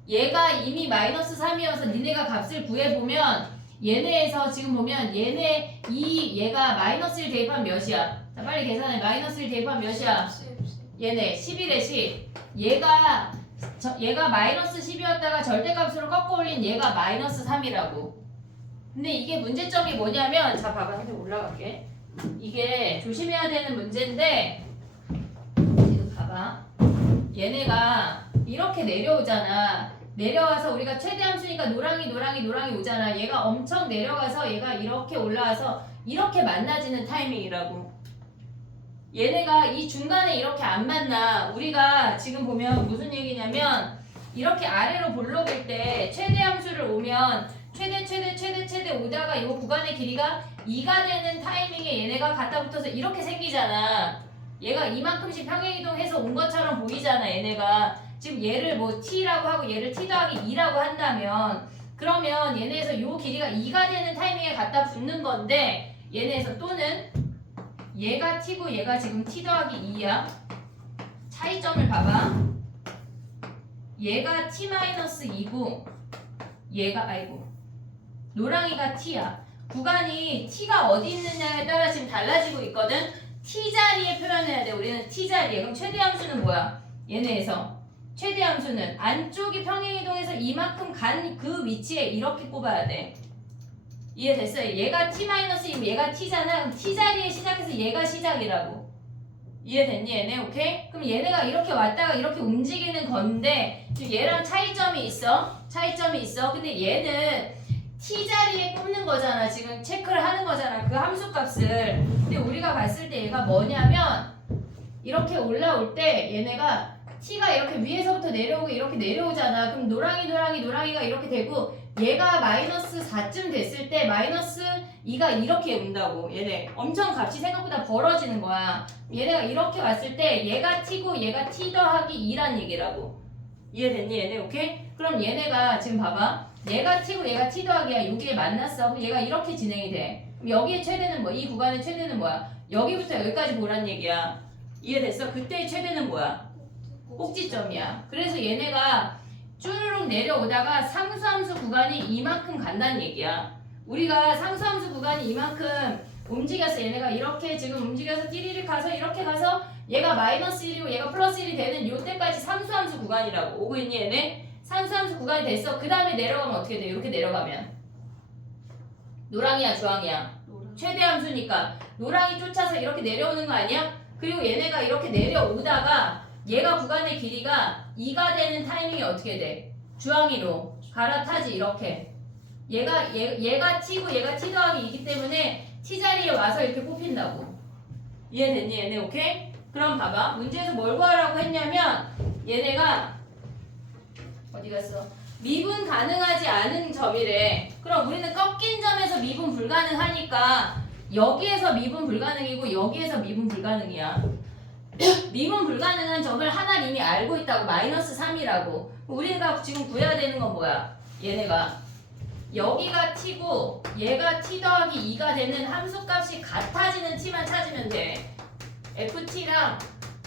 얘가 이미 마이너스 3이어서 니네가 값을 구해보면 얘네에서 지금 보면 얘가 마이너스 1 대입하면 몇이야? 자 빨리 계산해. 마이너스 1 대입하면 몇이야? 얘네 11에 10. 얘가 마이너스 10이었다가 절대값으로 꺾어 올린 얘가 마이너스 3이라고. 근데 이게 문제점이 뭐냐면 자 봐봐. 한번 올라갈게. 이게 조심해야 되는 문제인데 지금 봐봐. 얘네가 이렇게 내려오잖아. 내려와서 우리가 최대 함수니까 노랑이 오잖아. 얘가 엄청 내려가서 얘가 이렇게 올라와서 이렇게 만나지는 타이밍이라고. 얘네가 이 중간에 이렇게 안 만나. 우리가 지금 보면 무슨 얘기냐면 이렇게 아래로 볼록일 때 최대 함수를 오면 최대 오다가 이 구간의 길이가 2가 되는 타이밍에 얘네가 갖다 붙어서 이렇게 생기잖아. 얘가 이만큼씩 평행이동해서 온 것처럼 보이잖아. 얘네가 지금 얘를 뭐 t라고 하고 얘를 t 더하기 2라고 한다면 그러면 얘네에서 요 길이가 2가 되는 타이밍에 갖다 붙는 건데 얘네에서 또는 얘가 t고 얘가 지금 t 더하기 2야. 차이점을 봐봐. 얘가 t-2고 얘가 노랑이가 t야. 구간이 t가 어디 있느냐에 따라 지금 달라지고 있거든. t자리에 표현해야 돼. 우리는 t자리에. 그럼 최대함수는 뭐야? 얘네에서 최대함수는 안쪽이 평행이동해서 이만큼 간 그 위치에 이렇게 꼽아야 돼. 이해됐어요? 얘가 t-2면 얘가 t잖아. 그럼 t자리에 시작해서 얘가 시작이라고. 이해됐니 얘네? 오케이? 그럼 얘네가 이렇게 왔다가 이렇게 움직이는 건데 지금 얘랑 차이점이 있어. 근데 얘는 t자리에 꼽는 거잖아. 지금 체크를 하는 거잖아. 그 함수값을. 근데 우리가 봤을 때 얘가 뭐냐면 이렇게 올라올 때 얘네가 t가 이렇게 위에서부터 내려오고 이렇게 내려오잖아. 그럼 노랑이가 이렇게 되고 얘가 마이너스 4쯤 됐을 때 마이너스 2가 이렇게 온다고. 얘네 엄청 값이 생각보다 벌어지는 거야. 얘네가 이렇게 왔을 때 얘가 t고 얘가 t 더하기 2란 얘기라고. 이해됐니 얘네? 오케이? 그럼 얘네가 지금 봐봐. 얘가 t고 얘가 t 더하기야. 여기에 만났어. 그럼 얘가 이렇게 진행이 돼. 그럼 여기의 최대는 뭐? 이 구간의 최대는 뭐야? 여기부터 여기까지 보란 얘기야. 이해됐어? 그때의 최대는 뭐야? 꼭지점이야. 그래서 얘네가 쭈르륵 내려오다가 상수함수 구간이 이만큼 간다는 얘기야. 우리가 상수함수 구간이 이만큼 움직였어. 얘네가 이렇게 지금 움직여서 띠리릭 가서 이렇게 가서 얘가 마이너스 1이고 얘가 플러스 1이 되는 요때까지 상수함수 구간이라고. 오고 있니 얘네? 상수함수 구간이 됐어. 그 다음에 내려가면 어떻게 돼? 이렇게 내려가면 노랑이야 주황이야? 최대함수니까 노랑이 쫓아서 이렇게 내려오는 거 아니야? 그리고 얘네가 이렇게 내려오다가 얘가 구간의 길이가 2가 되는 타이밍이 어떻게 돼? 주황이로 갈아타지. 이렇게 얘가 t고 얘가 t 더하기 2기 때문에 t자리에 와서 이렇게 뽑힌다고. 이해됐니 얘네? 오케이? 그럼 봐봐. 문제에서 뭘 구하라고 했냐면 얘네가 어디 갔어? 미분 가능하지 않은 점이래. 그럼 우리는 꺾인 점에서 미분 불가능하니까 여기에서 미분 불가능이고 여기에서 미분 불가능이야. 미분 불가능한 점을 하나 이미 알고 있다고. 마이너스 3이라고. 우리가 지금 구해야 되는 건 뭐야? 얘네가 여기가 t고 얘가 t 더하기 2가 되는 함수값이 같아지는 t만 찾으면 돼. ft랑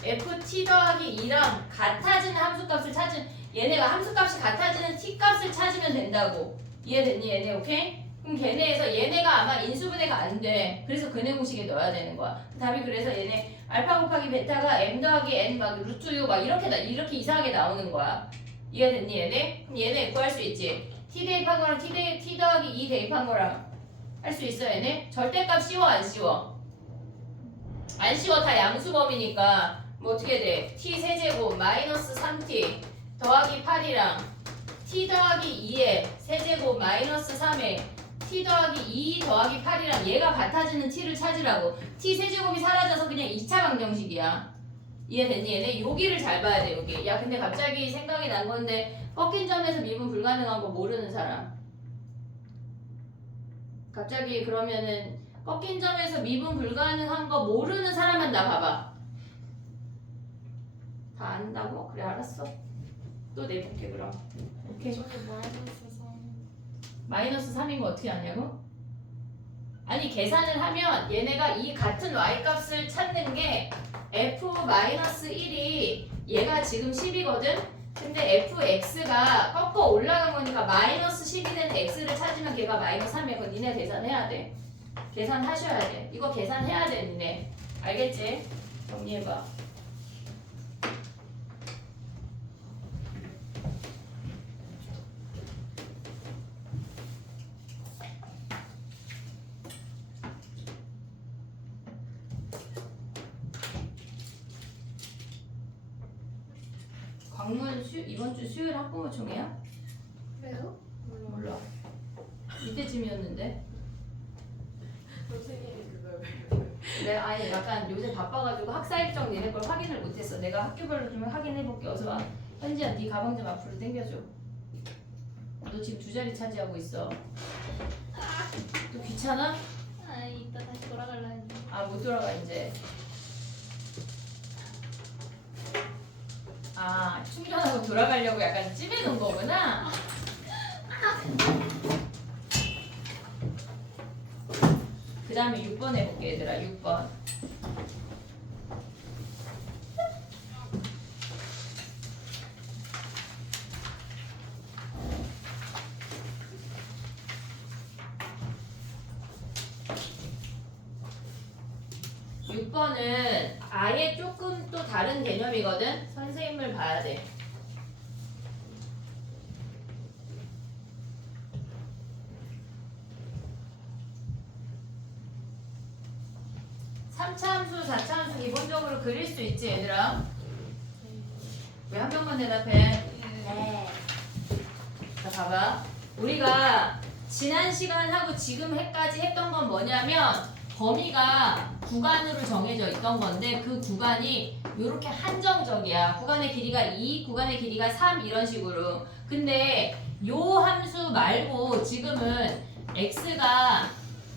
ft 더하기 2랑 같아지는 함수값을 찾은 얘네가 함수값이 같아지는 t값을 찾으면 된다고. 이해됐니 얘네? 오케이? 그럼 걔네에서 얘네가 아마 인수분해가 안 돼. 그래서 근해공식에 넣어야 되는 거야. 답이 그래서 얘네 알파 곱하기 베타가 m 더하기 n 막 루트 6 막 이렇게 이상하게 나오는 거야. 이해됐니 얘네? 그럼 얘네 구할 수 있지. t 대입한 거랑 t 더하기 2 대입한 거랑 할 수 있어 얘네? 절대값 쉬워 안 쉬워? 안 쉬워. 다 양수범위니까 뭐 어떻게 돼? t 세제곱 마이너스 3t 더하기 8이랑 t 더하기 2에 세제곱 마이너스 3에 t 더하기 2 더하기 8이랑 얘가 같아지는 t를 찾으라고. t 세제곱이 사라져서 그냥 2차 방정식이야. 이해됐니 얘네? 여기를 잘 봐야 돼 여기. 야 근데 갑자기 생각이 난 건데 꺾인 점에서 미분 불가능한 거 모르는 사람. 갑자기 그러면은 꺾인 점에서 미분 불가능한 거 모르는 사람만 나 봐봐. 다 안다고? 그래 알았어. 또 내볼게 그럼. 오케이. 저기 마이너스 3. 마이너스 3인 거 어떻게 아냐고? 아니 계산을 하면 얘네가 이 같은 y값을 찾는 게 f-1이 얘가 지금 10이거든? 근데 fx가 꺾어 올라간 거니까 마이너스 10이 된 x를 찾으면 걔가 마이너스 3이야. 그건 니네 계산해야 돼. 계산하셔야 돼. 이거 계산해야 돼 니네. 알겠지? 정리해봐. 광문 이번 주 수요일 학부모 총회야? 왜요? 몰라. 이때쯤이었는데. 선생님이 그걸 그래 아니 약간 요새 바빠가지고 학사 일정 니네 걸 확인을 못했어. 내가 학교별로 좀 확인해볼게. 어서 와. 현지야 네 가방 좀 앞으로 당겨줘. 너 지금 두 자리 차지하고 있어. 또 귀찮아? 아 이따 다시 돌아갈라 했는데. 아 못 돌아가 이제. 아 충전하고 돌아가려고 약간 찜해놓은 거구나. 그 다음에 6번 해볼게 얘들아. 6번. 은 아예 조금 또 다른 개념이거든. 선생님을 봐야 돼. (3차) 함수, (4차) 함수 기본적으로 그릴 수 있지 얘들아? 왜 한 명만 대답해? 네. 자 봐봐. 우리가 지난 시간하고 지금 해까지 했던 건 뭐냐면 범위가 구간으로 정해져 있던 건데 그 구간이 이렇게 한정적이야. 구간의 길이가 2, 구간의 길이가 3 이런 식으로. 근데 요 함수 말고 지금은 x가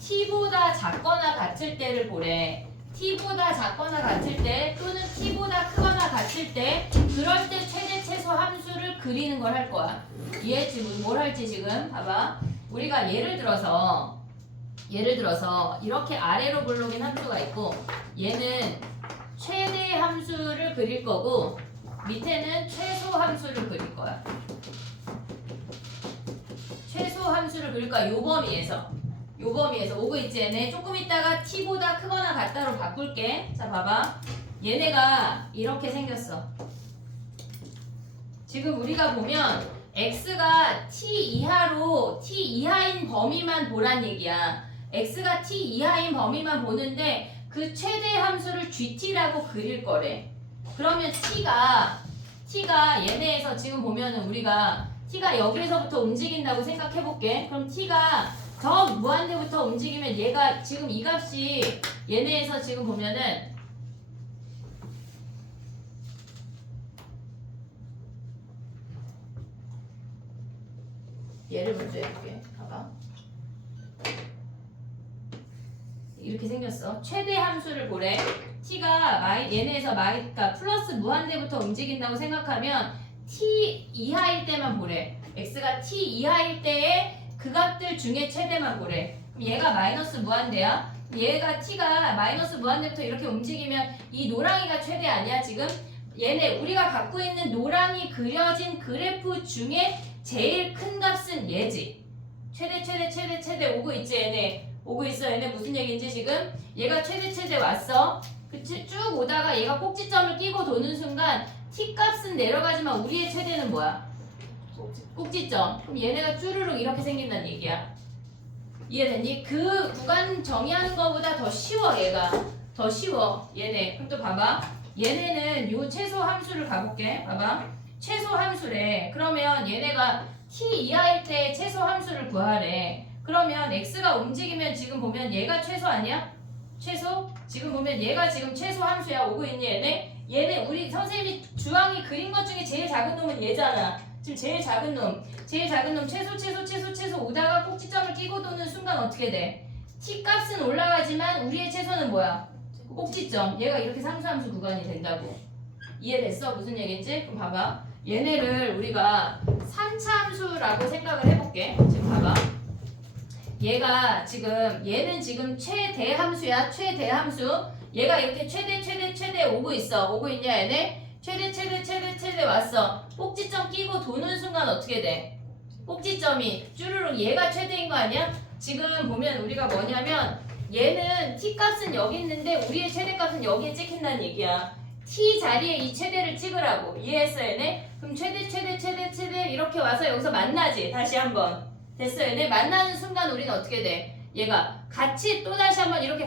t보다 작거나 같을 때를 보래. t보다 작거나 같을 때 또는 t보다 크거나 같을 때 그럴 때 최대 최소 함수를 그리는 걸 할 거야. 이해했지? 뭘 할지 지금 봐봐. 우리가 예를 들어서 이렇게 아래로 블록인 함수가 있고 얘는 최대 함수를 그릴 거고 밑에는 최소 함수를 그릴 거야. 최소 함수를 그릴 거야. 요 범위에서 오고 있지 얘네. 조금 있다가 t보다 크거나 같다로 바꿀게. 자 봐봐. 얘네가 이렇게 생겼어. 지금 우리가 보면 x가 t 이하인 범위만 보란 얘기야. x가 t 이하인 범위만 보는데 그 최대 함수를 gt라고 그릴 거래. 그러면 t가 얘네에서 지금 보면은 우리가 t가 여기에서부터 움직인다고 생각해 볼게. 그럼 t가 저 무한대부터 움직이면 얘가 지금 이 값이 얘네에서 지금 보면은 얘를 먼저 해볼게. 봐봐. 이렇게 생겼어. 최대 함수를 보래. t가 얘네에서 그러니까 플러스 무한대부터 움직인다고 생각하면 t 이하일 때만 보래. x가 t 이하일 때에 그 값들 중에 최대만 보래. 그럼 얘가 마이너스 무한대야. 얘가 t가 마이너스 무한대부터 이렇게 움직이면 이 노랑이가 최대 아니야 지금? 얘네 우리가 갖고 있는 노랑이 그려진 그래프 중에 제일 큰 값은 얘지. 최대 오고 있지 얘네. 오고 있어. 얘네 무슨 얘기인지 지금 얘가 최대 왔어. 그치? 쭉 오다가 얘가 꼭지점을 끼고 도는 순간 t 값은 내려가지만 우리의 최대는 뭐야? 꼭지점. 그럼 얘네가 쭈르륵 이렇게 생긴다는 얘기야. 이해됐니? 그 구간 정의하는 것보다 더 쉬워 얘가. 더 쉬워 얘네. 그럼 또 봐봐. 얘네는 요 최소 함수를 가볼게. 봐봐. 최소 함수래. 그러면 얘네가 t 이하일 때 최소 함수를 구하래. 그러면 x가 움직이면 지금 보면 얘가 최소 아니야? 최소? 지금 보면 얘가 지금 최소 함수야. 오고 있니 얘네? 얘네 우리 선생님이 주황이 그린 것 중에 제일 작은 놈은 얘잖아. 지금 제일 작은 놈 최소 오다가 꼭지점을 끼고 도는 순간 어떻게 돼? t 값은 올라가지만 우리의 최소는 뭐야? 꼭지점. 얘가 이렇게 상수함수 구간이 된다고. 이해됐어? 무슨 얘기인지? 그럼 봐봐. 얘네를 우리가 3차 함수라고 생각을 해볼게. 지금 봐봐. 얘는 지금 최대함수야. 최대함수. 얘가 이렇게 최대 오고 있어. 오고 있냐 얘네? 최대 왔어. 꼭지점 끼고 도는 순간 어떻게 돼? 꼭지점이 쭈르륵 얘가 최대인 거 아니야? 지금 보면 우리가 뭐냐면 얘는 t 값은 여기 있는데 우리의 최대 값은 여기에 찍힌다는 얘기야. t 자리에 이 최대를 찍으라고. 이해했어 얘네? 그럼 최대 이렇게 와서 여기서 만나지. 다시 한번. 됐어 얘네? 만나는 순간 우리는 어떻게 돼? 얘가 같이 또다시 한번 이렇게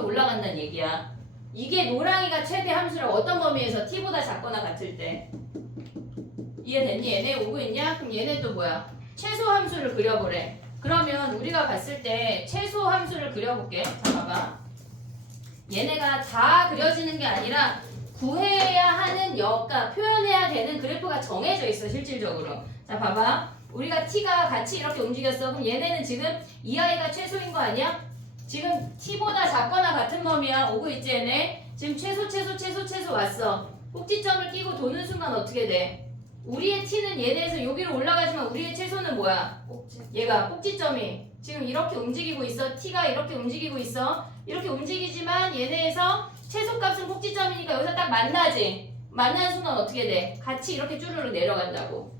올라간다는 얘기야. 이게 노랑이가 최대 함수를 어떤 범위에서 t보다 작거나 같을 때. 이해됐니? 얘네 오고 있냐? 그럼 얘네 또 뭐야? 최소 함수를 그려보래. 그러면 우리가 봤을 때 최소 함수를 그려볼게. 자 봐봐. 얘네가 다 그려지는 게 아니라 구해야 하는 그러니까 표현해야 되는 그래프가 정해져 있어 실질적으로. 자 봐봐. 우리가 t가 같이 이렇게 움직였어. 그럼 얘네는 지금 이 아이가 최소인 거 아니야? 지금 t보다 작거나 같은 범위야. 오고 있지 얘네? 지금 최소 왔어. 꼭지점을 끼고 도는 순간 어떻게 돼? 우리의 t는 얘네에서 여기로 올라가지만 우리의 최소는 뭐야? 얘가 꼭지점이 지금 이렇게 움직이고 있어. t가 이렇게 움직이고 있어. 이렇게 움직이지만 얘네에서 최소값은 꼭지점이니까 여기서 딱 만나지. 만나는 순간 어떻게 돼? 같이 이렇게 쭈르륵 내려간다고.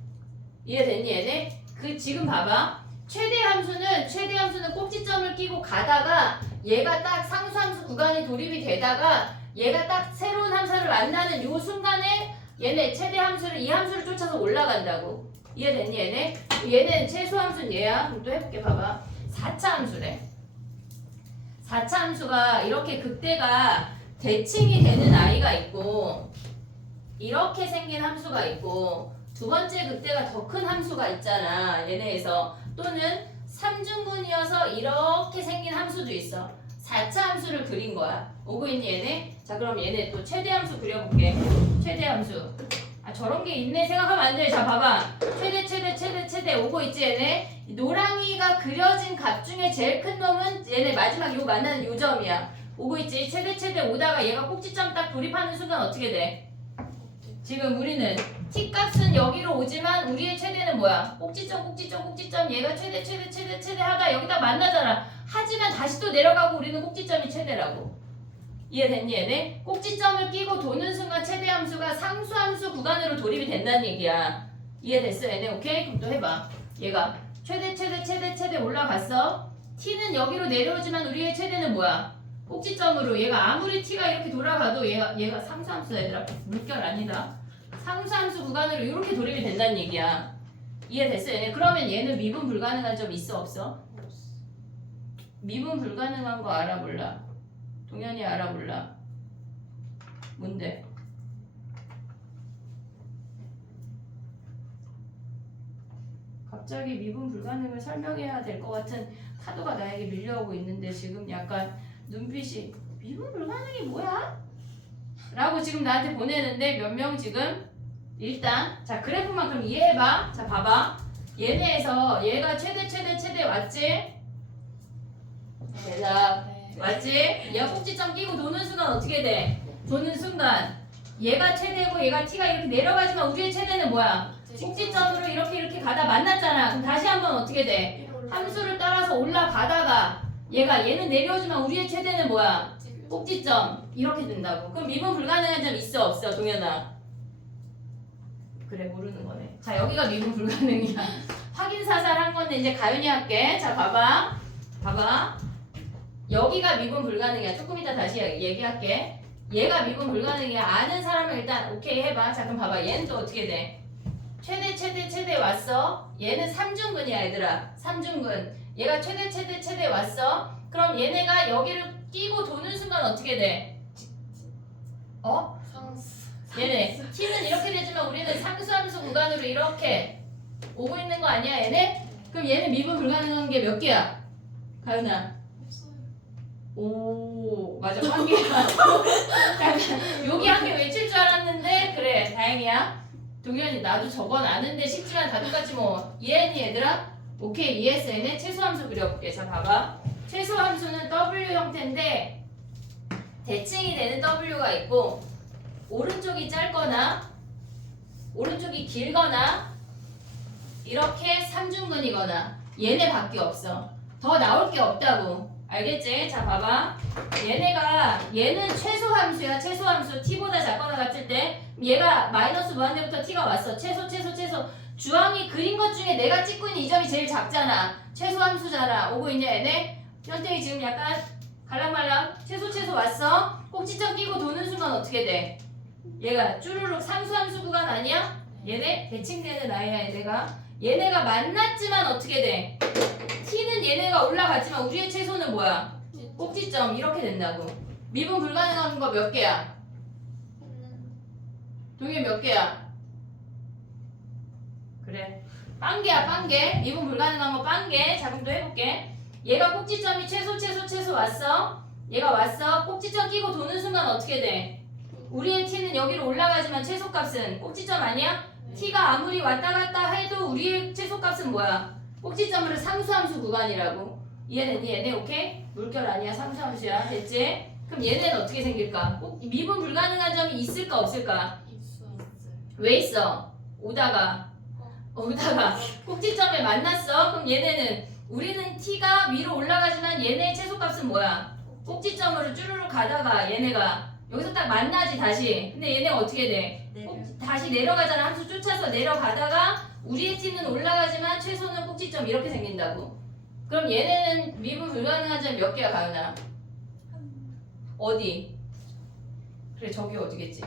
이해됐니 얘네? 지금 봐봐. 최대함수는 꼭지점을 끼고 가다가 얘가 딱 상수함수 구간에 돌입이 되다가 얘가 딱 새로운 함수를 만나는 요 순간에 얘네 최대함수를 이 함수를 쫓아서 올라간다고. 이해됐니 얘네? 얘는 최소함수는 얘야. 그럼 또 해볼게. 봐봐. 4차 함수래. 4차 함수가 이렇게 극대가 대칭이 되는 아이가 있고 이렇게 생긴 함수가 있고 두 번째 극대가 더 큰 함수가 있잖아. 얘네에서. 또는 3중분이어서 이렇게 생긴 함수도 있어. 4차 함수를 그린 거야. 오고 있니 얘네? 자 그럼 얘네 또 최대함수 그려볼게. 최대함수. 아 저런 게 있네 생각하면 안 돼. 자 봐봐. 최대 오고 있지 얘네? 노랑이가 그려진 값 중에 제일 큰 놈은 얘네 마지막 요 만나는 요 점이야. 오고 있지? 최대 오다가 얘가 꼭지점 딱 돌입하는 순간 어떻게 돼? 지금 우리는 t 값은 여기로 오지만 우리의 최대는 뭐야? 꼭지점 얘가 최대 하다 여기다 만나잖아. 하지만 다시 또 내려가고 우리는 꼭지점이 최대라고. 이해됐니 얘네? 꼭지점을 끼고 도는 순간 최대함수가 상수함수 구간으로 돌입이 된다는 얘기야. 이해됐어 얘네? 오케이? 그럼 또 해봐. 얘가 최대 올라갔어. t는 여기로 내려오지만 우리의 최대는 뭐야? 꼭지점으로. 얘가 아무리 t가 이렇게 돌아가도 얘가 상수함수 얘들아. 물결 아니다. 상수함수 구간으로 이렇게 돌입이 된다는 얘기야. 이해됐어 얘네? 그러면 얘는 미분 불가능한 점 있어 없어? 미분 불가능한 거 알아 몰라? 동현이 알아 몰라? 뭔데? 갑자기 미분 불가능을 설명해야 될 것 같은 파도가 나에게 밀려오고 있는데 지금 약간 눈빛이 미분 불가능이 뭐야? 라고 지금 나한테 보내는데 몇 명 지금? 일단 자 그래프만 그럼 이해해봐. 자 봐봐. 얘네에서 얘가 최대 왔지? 대답. 맞지? 얘가 꼭지점 끼고 도는 순간 어떻게 돼? 도는 순간 얘가 최대고 얘가 t가 이렇게 내려가지만 우리의 최대는 뭐야? 꼭지점으로 이렇게 가다 만났잖아. 그럼 다시 한번 어떻게 돼? 함수를 따라서 올라가다가 얘는 내려오지만 우리의 최대는 뭐야? 꼭지점 이렇게 된다고. 그럼 미분 불가능한 점 있어 없어 동현아? 그래 모르는 거네. 자 여기가 미분 불가능이야. 확인 사살한 건데 이제 가윤이 할게. 자 봐봐. 여기가 미분 불가능이야. 조금 이따 다시 얘기할게. 얘가 미분 불가능이야. 아는 사람은 일단 오케이 해봐. 자 그럼 봐봐. 얘는 또 어떻게 돼? 최대 왔어. 얘는 3중근이야 얘들아. 3중근. 얘가 최대 왔어. 그럼 얘네가 여기를 끼고 도는 순간 어떻게 돼? 어? 상수. 얘네 t는 이렇게 되지만 우리는 상수함수 구간으로 이렇게 오고 있는 거 아니야 얘네? 그럼 얘는 미분 불가능한 게 몇 개야? 가윤아. 없어요. 오 맞아 한 개야. 잠깐 여기 한 개 외칠 줄 알았는데 그래 다행이야. 동현이 나도 저건 아는데 쉽지만 다 똑같지 뭐. 이해했니 얘들아? 오케이 이해했어. 얘네 최소함수 그려볼게. 자 봐봐. 최소함수는 W 형태인데 대칭이 되는 W가 있고 오른쪽이 짧거나 오른쪽이 길거나 이렇게 삼중근이거나 얘네밖에 없어. 더 나올 게 없다고. 알겠지? 자 봐봐. 얘는 최소함수야. 최소함수 t보다 작거나 같을 때 얘가 마이너스 무한대부터 t가 왔어. 최소 주황이 그린 것 중에 내가 찍고 있는 이 점이 제일 작잖아. 최소함수잖아. 오고 있냐 얘네? 현태이 지금 약간 갈랑말랑 최소 왔어. 꼭지점 끼고 도는 순간 어떻게 돼? 얘가 쭈루룩 상수함수 구간 아니야? 얘네 대칭되는 아이야 얘네가 만났지만 어떻게 돼? t는 얘네가 올라갔지만 우리의 최소는 뭐야? 꼭지점 이렇게 된다고. 미분 불가능한 거 몇 개야? 동현 몇 개야? 그래 빵개야 빵개. 미분 불가능한 거 빵개. 자 그럼 또 해볼게. 얘가 꼭지점이 최소 왔어. 얘가 왔어. 꼭지점 끼고 도는 순간 어떻게 돼? 우리의 t는 여기로 올라가지만 최소값은 꼭지점 아니야? t가 아무리 왔다 갔다 해도 우리의 최소값은 뭐야? 꼭지점으로 상수함수 구간이라고. 이해됐니? 얘네 오케이? 물결 아니야 상수함수야. 됐지? 그럼 얘네는 어떻게 생길까? 꼭 미분 불가능한 점이 있을까 없을까? 있어요. 왜 있어? 오다가 꼭지점에 만났어. 그럼 얘네는 우리는 t가 위로 올라가지만 얘네의 최소값은 뭐야? 꼭지점으로 쭈루룩 가다가 얘네가 여기서 딱 만나지 다시. 근데 얘네가 어떻게 돼? 다시 내려가잖아. 함수 쫓아서 내려가다가 우리의 t는 올라가지만 최소는 꼭지점 이렇게 생긴다고. 그럼 얘네는 미분 불가능한 점 몇 개야 가윤아? 어디? 그래 저기 어디겠지?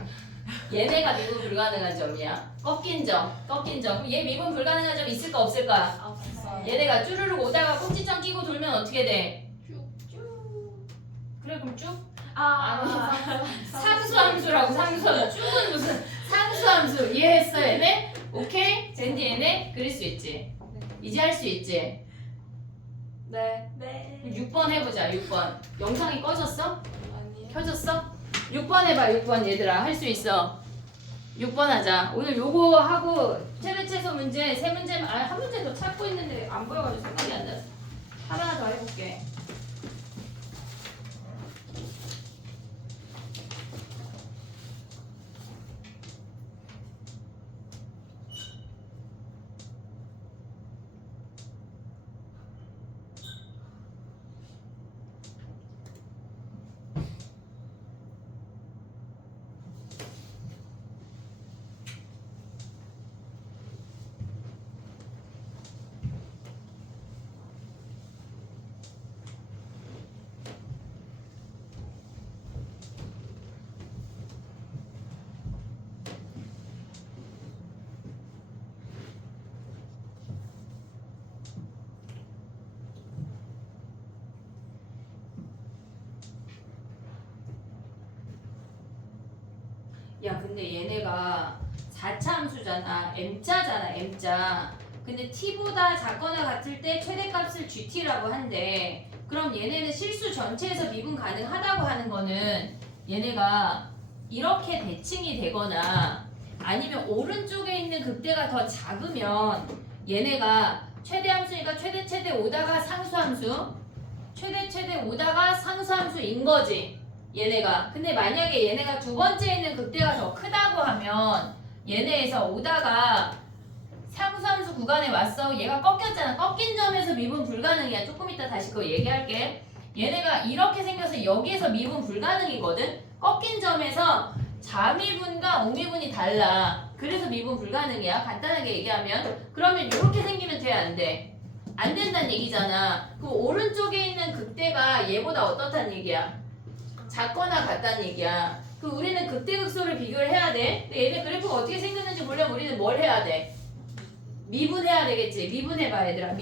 얘네가 미분 불가능한 점이야. 꺾인 점. 그럼 얘 미분 불가능한 점 있을까 없을까? 없어요. 얘네가 쭈르륵 오다가 꼭지점 끼고 돌면 어떻게 돼? 쭉. 그래 그럼 쭉? 아. 상수함수라고 상수함수. 쭉은 무슨 상수함수. 이해했어 얘네? 오케이? 젠디 얘네? 그릴 수 있지? 이제 할 수 있지? 네. 6번 해보자 6번. 영상이 꺼졌어? 아니요. 켜졌어? 6번 해봐 6번 얘들아. 할 수 있어. 6번 하자. 오늘 요거 하고 최대 최소 문제 3문제 한 문제 더 찾고 있는데 안 보여가지고 생각이 안 났어. 하나 더 해볼게. 야 근데 얘네가 4차 함수잖아. m자잖아 m자. 근데 t보다 작거나 같을 때 최대값을 gt라고 한대. 그럼 얘네는 실수 전체에서 미분 가능하다고 하는 거는 얘네가 이렇게 대칭이 되거나 아니면 오른쪽에 있는 극대가 더 작으면 얘네가 최대함수니까 최대 오다가 상수함수 최대 오다가 상수함수인 거지 얘네가. 근데 만약에 얘네가 두 번째 있는 극대가 더 크다고 하면 얘네에서 오다가 상수함수 구간에 왔어. 얘가 꺾였잖아. 꺾인 점에서 미분 불가능이야. 조금 이따 다시 그거 얘기할게. 얘네가 이렇게 생겨서 여기에서 미분 불가능이거든. 꺾인 점에서 자미분과 오미분이 달라. 그래서 미분 불가능이야. 간단하게 얘기하면. 그러면 이렇게 생기면 돼, 안 돼? 안 된다는 얘기잖아. 그럼 오른쪽에 있는 극대가 얘보다 어떻다는 얘기야? 작거나 같다는 얘기야. 그럼 우리는 극대극소를 비교를 해야 돼. 근데 얘네 그래프가 어떻게 생겼는지 보려면 우리는 뭘 해야 돼? 미분해야 되겠지. 미분해봐 얘들아.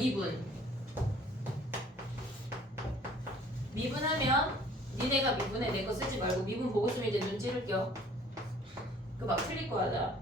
미분하면 니네가 미분해. 내 거 쓰지 말고 미분 보고 쓰면 이제 눈 찌를 껴. 그거 막 틀릴 거야 나.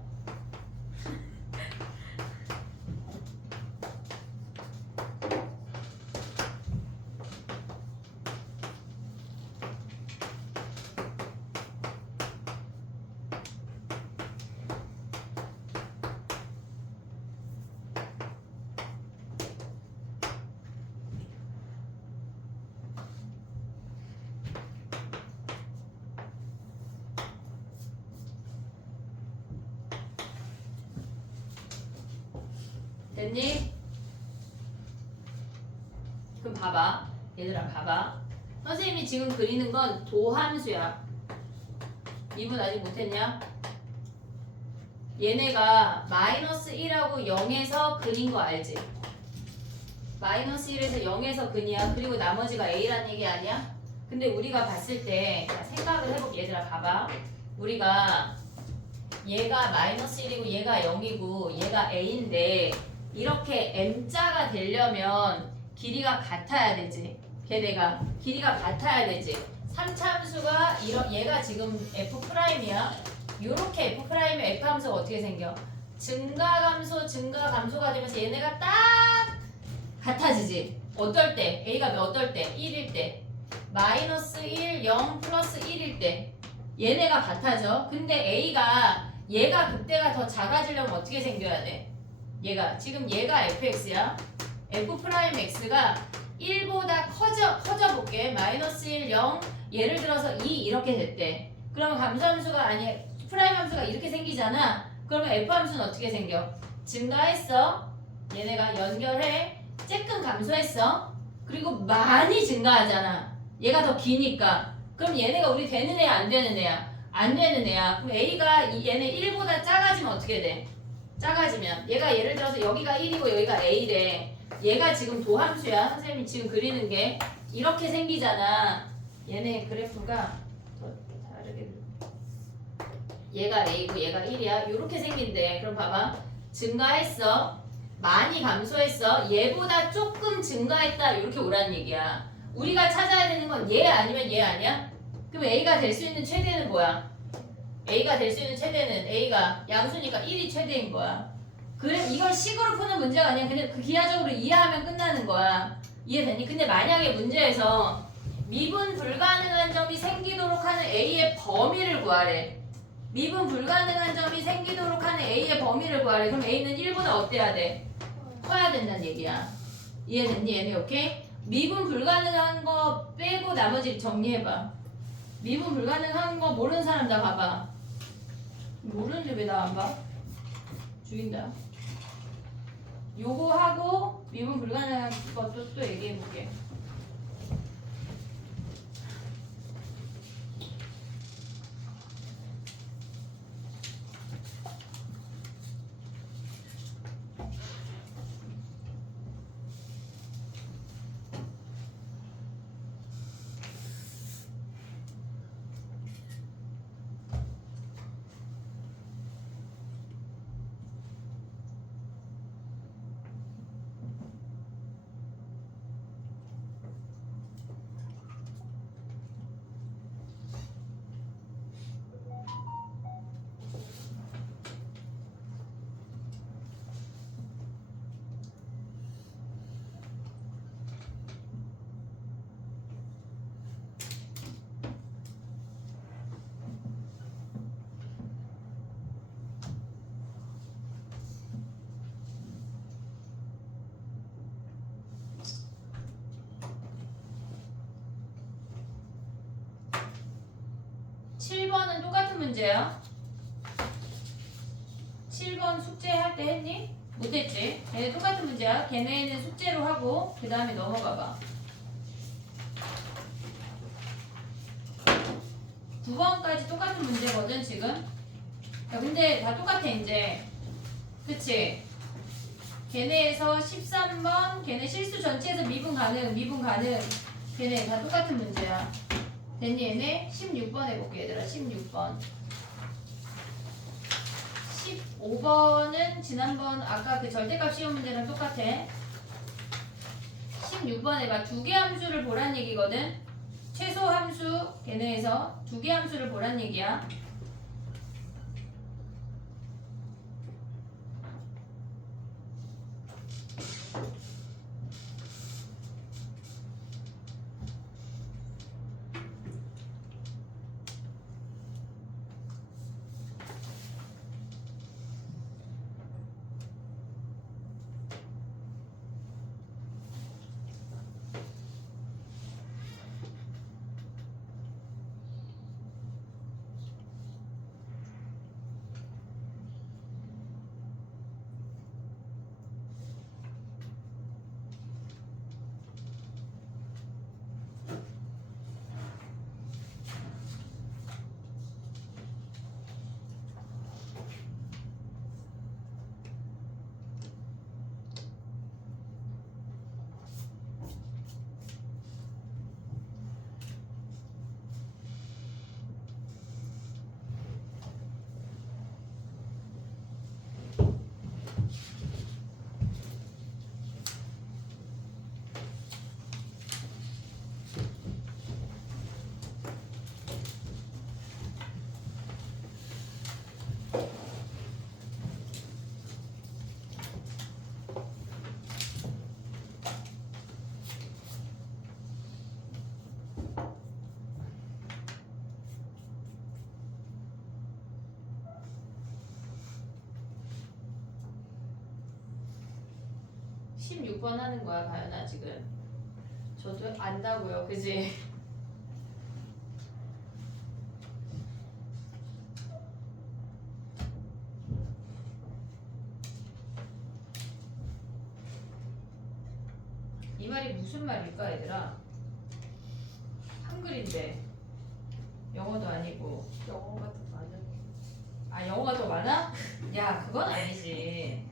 됐니? 그럼 봐봐. 얘들아 봐봐. 선생님이 지금 그리는 건 도함수야. 미분 아직 못했냐? 얘네가 마이너스 1하고 0에서 근인 거 알지? 마이너스 1에서 0에서 근이야. 그리고 나머지가 A란 얘기 아니야? 근데 우리가 봤을 때 생각을 해볼게. 얘들아 봐봐. 우리가 얘가 마이너스 1이고 얘가 0이고 얘가 A인데 이렇게 M자가 되려면 길이가 같아야 되지. 걔네가 길이가 같아야 되지. 3차 함수가 얘가 지금 F'이야. 요렇게 F'이면 F함수가 어떻게 생겨? 증가감소 증가감소가 되면서 얘네가 딱 같아지지. 어떨 때? A가 어떨 때? 1일 때. 마이너스 1, 0, 플러스 1일 때. 얘네가 같아져. 근데 A가 얘가 그때가 더 작아지려면 어떻게 생겨야 돼? 지금 얘가 fx야. f'x가 1보다 커져 볼게. 마이너스 1, 0, 예를 들어서 2 이렇게 됐대. 그러면 감소함수가 아니 프라임 함수가 이렇게 생기잖아. 그러면 f함수는 어떻게 생겨? 증가했어. 얘네가 연결해. 쬐끔 감소했어. 그리고 많이 증가하잖아. 얘가 더 기니까. 그럼 얘네가 우리 되는 애야 안 되는 애야? 안 되는 애야. 그럼 A가 얘네 1보다 작아지면 어떻게 돼? 작아지면 얘가 예를 들어서 여기가 1이고 여기가 A래. 얘가 지금 도함수야. 선생님이 지금 그리는 게 이렇게 생기잖아. 얘네 그래프가 더 다르게 얘가 A고 얘가 1이야. 이렇게 생긴대. 그럼 봐봐. 증가했어. 많이 감소했어. 얘보다 조금 증가했다. 이렇게 오라는 얘기야. 우리가 찾아야 되는 건 얘 아니면 얘 아니야? 그럼 A가 될 수 있는 최대는 뭐야? A가 될 수 있는 최대는 A가 양수니까 1이 최대인 거야. 그래 이걸 식으로 푸는 문제가 아니야. 그냥 그 기하적으로 이해하면 끝나는 거야. 이해되니? 근데 만약에 문제에서 미분 불가능한 점이 생기도록 하는 A의 범위를 구하래. 미분 불가능한 점이 생기도록 하는 A의 범위를 구하래. 그럼 A는 1보다 어때야 돼? 커야 된다는 얘기야. 이해됐니? 얘네 오케이? 미분 불가능한 거 빼고 나머지 정리해봐. 미분 불가능한 거 모르는 사람 다 봐봐. 모르는데 왜 나 안 봐? 죽인다. 요거 하고 미분 불가능한 것도 또 얘기해볼게. (7번은) 똑같은 문제야. 7번 숙제할 때 했니? 못했지? 얘네 똑같은 문제야. 걔네는 숙제로 하고 그 다음에 넘어가봐. 9번까지 똑같은 문제거든 지금. 야, 근데 다 똑같아 이제. 그치? 걔네에서 13번 걔네 실수 전체에서 미분 가능 걔네 다 똑같은 문제야. 됐니 얘네? 16번 해볼게 얘들아. 16번 15번은 지난번 아까 그 절대값 시험 문제랑 똑같아. 16번 해봐. 두 개 함수를 보란 얘기거든. 최소 함수 걔네에서 두 개 함수를 보란 얘기야. 십 16번 하는 거야, 가연아, 지금. 저도 안다고요, 그지? 이 말이 무슨 말일까, 얘들아? 한글인데 영어도 아니고. 영어가 더 많은. 아, 영어가 더 많아? 야, 그건 아니지.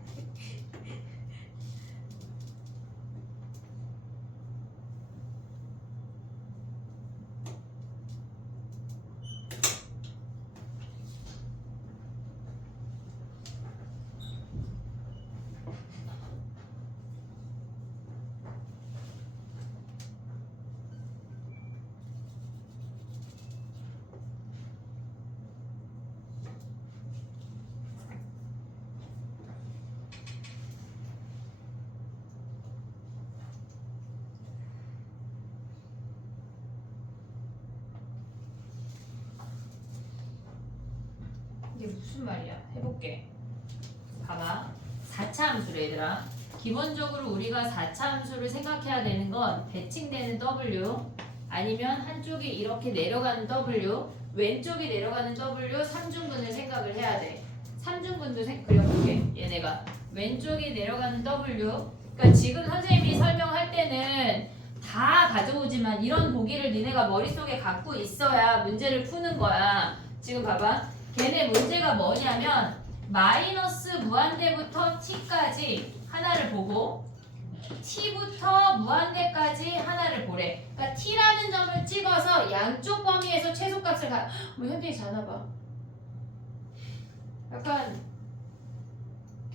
이게 무슨 말이야? 해볼게. 봐봐. 4차 함수래, 얘들아. 기본적으로 우리가 4차 함수를 생각해야 되는 건 대칭되는 W 아니면 한쪽이 이렇게 내려가는 W, 왼쪽이 내려가는 W 3중근을 생각을 해야 돼. 3중근도 그려볼게. 얘네가 왼쪽이 내려가는 W. 그러니까 지금 선생님이 설명할 때는 다 가져오지만 이런 보기를 니네가 머릿속에 갖고 있어야 문제를 푸는 거야. 지금 봐봐. 걔네 문제가 뭐냐면 마이너스 무한대부터 t까지 하나를 보고 t부터 무한대까지 하나를 보래. 그러니까 t라는 점을 찍어서 양쪽 범위에서 최소값을 뭐 현대이 자나봐. 약간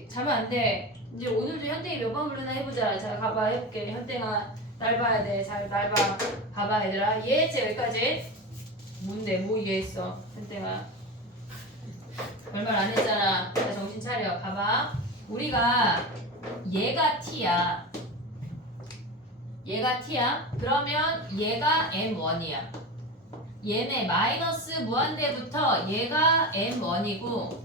자면 안 돼. 이제 오늘도 현대이 몇 번 부르나 해보자. 자, 가봐, 해볼게. 현대가 날 봐야 돼. 잘 날 봐. 봐봐, 얘들아. 이해했지? 여기까지? 뭔데? 뭐 이해했어? 현대가 별말 안 했잖아. 자, 정신 차려. 봐봐. 우리가 얘가 t야. 얘가 t야. 그러면 얘가 m1이야. 얘네 마이너스 무한대부터 얘가 m1이고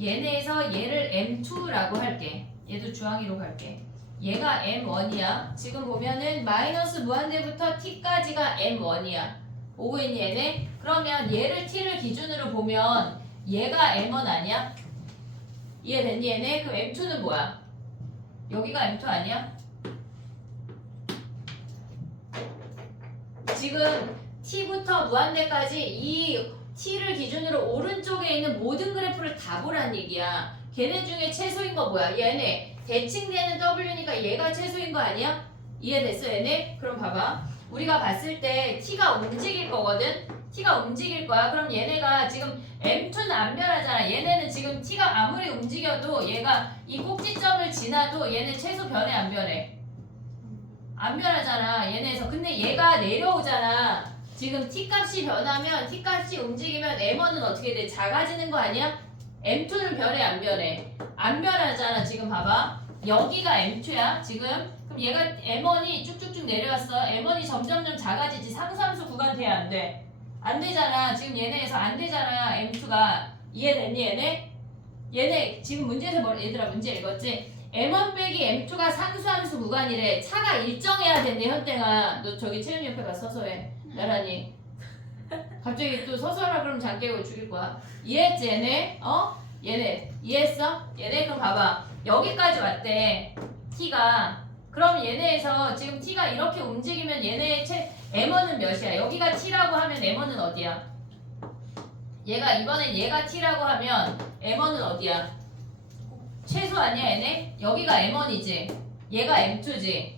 얘네에서 얘를 m2라고 할게. 얘도 주황이로 갈게. 얘가 m1이야. 지금 보면은 마이너스 무한대부터 t까지가 m1이야. 오고 있니 얘네? 그러면 얘를 t를 기준으로 보면 얘가 m1 아니야? 이해됐니 얘네? 그럼 m2는 뭐야? 여기가 m2 아니야? 지금 t부터 무한대까지 이 t를 기준으로 오른쪽에 있는 모든 그래프를 다 보란 얘기야. 걔네 중에 최소인 거 뭐야? 얘네 대칭되는 w니까 얘가 최소인 거 아니야? 이해됐어 얘네? 그럼 봐봐. 우리가 봤을 때 t가 움직일 거거든? t가 움직일 거야. 그럼 얘네가 지금 m2는 안 변하잖아. 얘네는 지금 t가 아무리 움직여도 얘가 이 꼭지점을 지나도 얘네 최소 변해 안 변해? 안 변하잖아 얘네에서. 근데 얘가 내려오잖아. 지금 t값이 변하면 t값이 움직이면 m1은 어떻게 돼? 작아지는 거 아니야? m2는 변해 안 변해? 안 변하잖아. 지금 봐봐. 여기가 m2야 지금. 그럼 얘가 m1이 쭉쭉쭉 내려왔어. m1이 점점점 작아지지. 상수함수 구간 돼 안 돼? 안 되잖아. 지금 얘네에서 안 되잖아. m2가. 이해됐니 얘네? 얘네 지금 문제에서 뭐 얘들아 문제 읽었지? m1 빼기 m2가 상수함수 구간이래. 차가 일정해야 된대 현땡아. 너 저기 채연 옆에 가서 서서 해. 나란히. 갑자기 또 서서 하라 그러면 장깨고 죽일 거야. 이해했지 얘네? 어? 얘네 이해했어? 얘네 그럼 봐봐. 여기까지 왔대. t가. 그럼 얘네에서 지금 t가 이렇게 움직이면 얘네의 m1은 몇이야? 여기가 t라고 하면 m1은 어디야? 얘가 이번엔 얘가 t라고 하면 m1은 어디야? 최소 아니야 얘네? 여기가 m1이지. 얘가 m2지.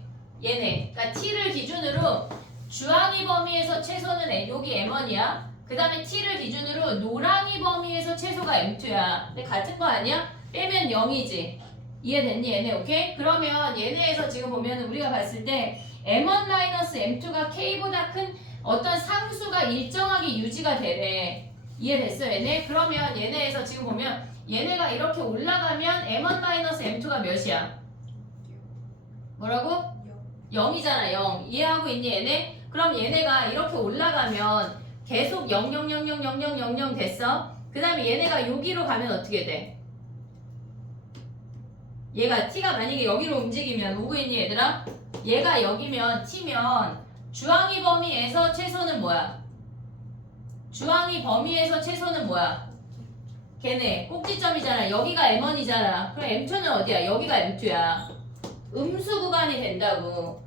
얘네. 그러니까 t를 기준으로 주황이 범위에서 최소는 여기 m1이야. 그 다음에 t를 기준으로 노랑이 범위에서 최소가 m2야. 근데 같은 거 아니야? 빼면 0이지. 이해됐니 얘네? 오케이? 그러면 얘네에서 지금 보면 우리가 봤을 때 m1-m2가 k보다 큰 어떤 상수가 일정하게 유지가 되래. 이해됐어 얘네? 그러면 얘네에서 지금 보면 얘네가 이렇게 올라가면 m1-m2가 몇이야? 뭐라고? 0이잖아 0. 이해하고 있니 얘네? 그럼 얘네가 이렇게 올라가면 계속 0, 0, 0, 0, 0, 0, 0, 0 됐어? 그 다음에 얘네가 여기로 가면 어떻게 돼? 얘가 t가 만약에 여기로 움직이면 오고 있니 얘들아? 얘가 여기면 t면 주황이 범위에서 최소는 뭐야? 주황이 범위에서 최소는 뭐야? 걔네 꼭지점이잖아. 여기가 m1이잖아. 그럼 m2는 어디야? 여기가 m2야. 음수 구간이 된다고.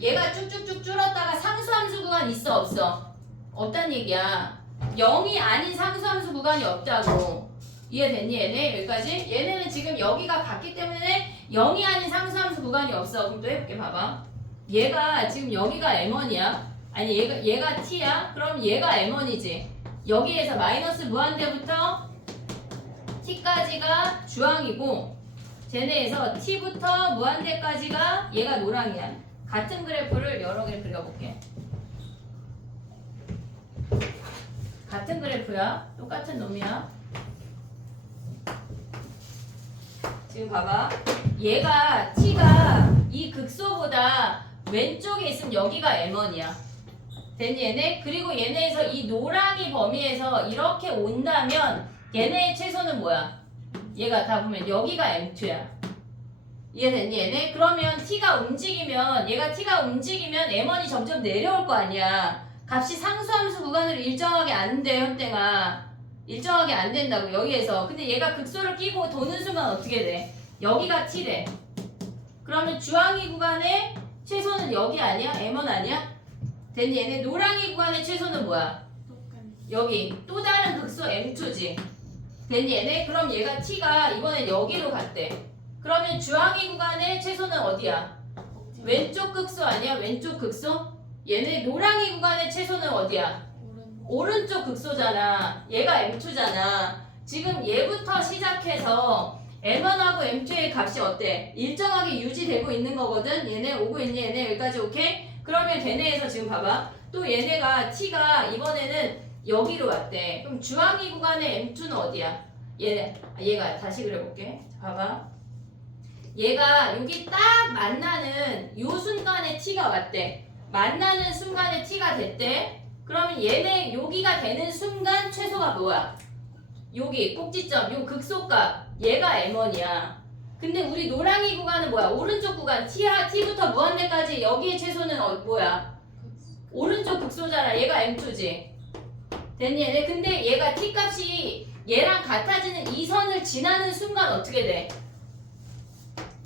얘가 쭉쭉쭉 줄었다가 상수함수 구간 있어 없어? 없단 얘기야. 0이 아닌 상수함수 구간이 없다고. 이해됐니 얘네? 여기까지? 얘네는 지금 여기가 같기 때문에 0이 아닌 상수함수 구간이 없어. 그럼 또 해볼게 봐봐. 얘가 지금 여기가 m1이야. 아니 얘가 t야? 그럼 얘가 m1이지. 여기에서 마이너스 무한대부터 t까지가 주황이고 쟤네에서 t부터 무한대까지가 얘가 노랑이야. 같은 그래프를 여러 개 그려볼게. 같은 그래프야. 똑같은 놈이야. 지금 봐봐. 얘가 t가 이 극소보다 왼쪽에 있으면 여기가 m1이야. 됐니 얘네? 그리고 얘네에서 이 노랑이 범위에서 이렇게 온다면 얘네의 최소는 뭐야? 얘가 다 보면 여기가 m2야. 이해됐니 얘네? 그러면 t가 움직이면 얘가 t가 움직이면 m1이 점점 내려올 거 아니야. 값이 상수함수 구간으로 일정하게 안 돼 현땡아. 일정하게 안 된다고 여기에서. 근데 얘가 극소를 끼고 도는 순간 어떻게 돼? 여기가 t래. 그러면 주황이 구간의 최소는 여기 아니야? m1 아니야? 됐니 얘네? 노랑이 구간의 최소는 뭐야? 여기 또 다른 극소 m2지. 됐니 얘네? 그럼 얘가 t가 이번엔 여기로 갔대. 그러면 주황이 구간의 최소는 어디야? 왼쪽 극소 아니야? 왼쪽 극소? 얘네 노랑이 구간의 최소는 어디야? 오른쪽 극소잖아. 얘가 m2잖아. 지금 얘부터 시작해서 m1하고 m2의 값이 어때? 일정하게 유지되고 있는 거거든? 얘네 오고 있니 얘네? 여기까지 오케이? 그러면 걔네에서 지금 봐봐. 또 얘네가 t가 이번에는 여기로 왔대. 그럼 주황이 구간의 m2는 어디야? 얘가 다시 그려볼게. 자, 봐봐. 얘가 여기 딱 만나는 요 순간에 t가 왔대. 만나는 순간에 t가 됐대. 그러면 얘네 여기가 되는 순간 최소가 뭐야? 여기 꼭지점, 요 극소값. 얘가 m1이야. 근데 우리 노랑이 구간은 뭐야? 오른쪽 구간 t부터 무한대까지 여기의 최소는 뭐야? 오른쪽 극소잖아. 얘가 m2지. 됐니 얘네? 근데 얘가 t값이 얘랑 같아지는 이 선을 지나는 순간 어떻게 돼?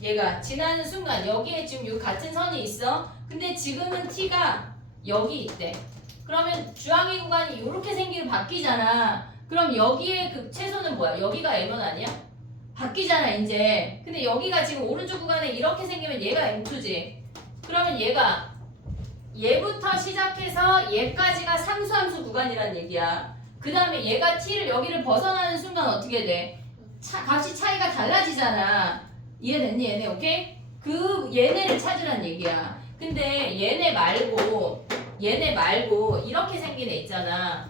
얘가 지나는 순간 여기에 지금 요 같은 선이 있어. 근데 지금은 t가 여기 있대. 그러면 주항의 구간이 이렇게 생기면 바뀌잖아. 그럼 여기에 그 최소는 뭐야? 여기가 M1 아니야? 바뀌잖아 이제. 근데 여기가 지금 오른쪽 구간에 이렇게 생기면 얘가 M2지. 그러면 얘부터 시작해서 얘까지가 상수함수 구간이란 얘기야. 그 다음에 얘가 t를 여기를 벗어나는 순간 어떻게 돼? 값이 차이가 달라지잖아. 이해됐니 얘네? 오케이? 그 얘네를 찾으란 얘기야. 근데 얘네 말고 이렇게 생긴 애 있잖아.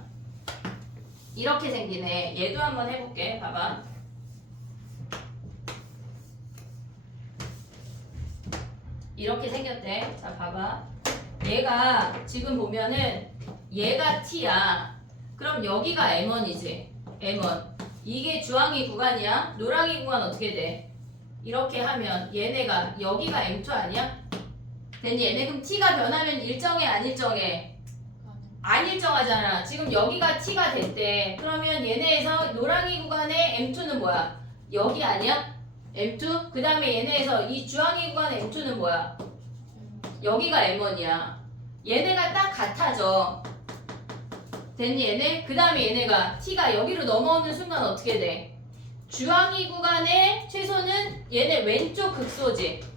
이렇게 생긴 애. 얘도 한번 해볼게. 봐봐. 이렇게 생겼대. 자 봐봐. 얘가 지금 보면은 얘가 t야. 그럼 여기가 M1이지. M1. 이게 주황이 구간이야. 노랑이 구간 어떻게 돼? 이렇게 하면 얘네가 여기가 M2 아니야? 됐니? 얘네 그럼 t가 변하면 일정해 안 일정해? 안 일정하잖아. 지금 여기가 t가 됐대. 그러면 얘네에서 노랑이 구간의 M2는 뭐야? 여기 아니야? M2? 그 다음에 얘네에서 이 주황이 구간의 M2는 뭐야? 여기가 M1이야. 얘네가 딱 같아져. 됐니 얘네? 그 다음에 얘네가 t가 여기로 넘어오는 순간 어떻게 돼? 주황이 구간의 최소는 얘네 왼쪽 극소지.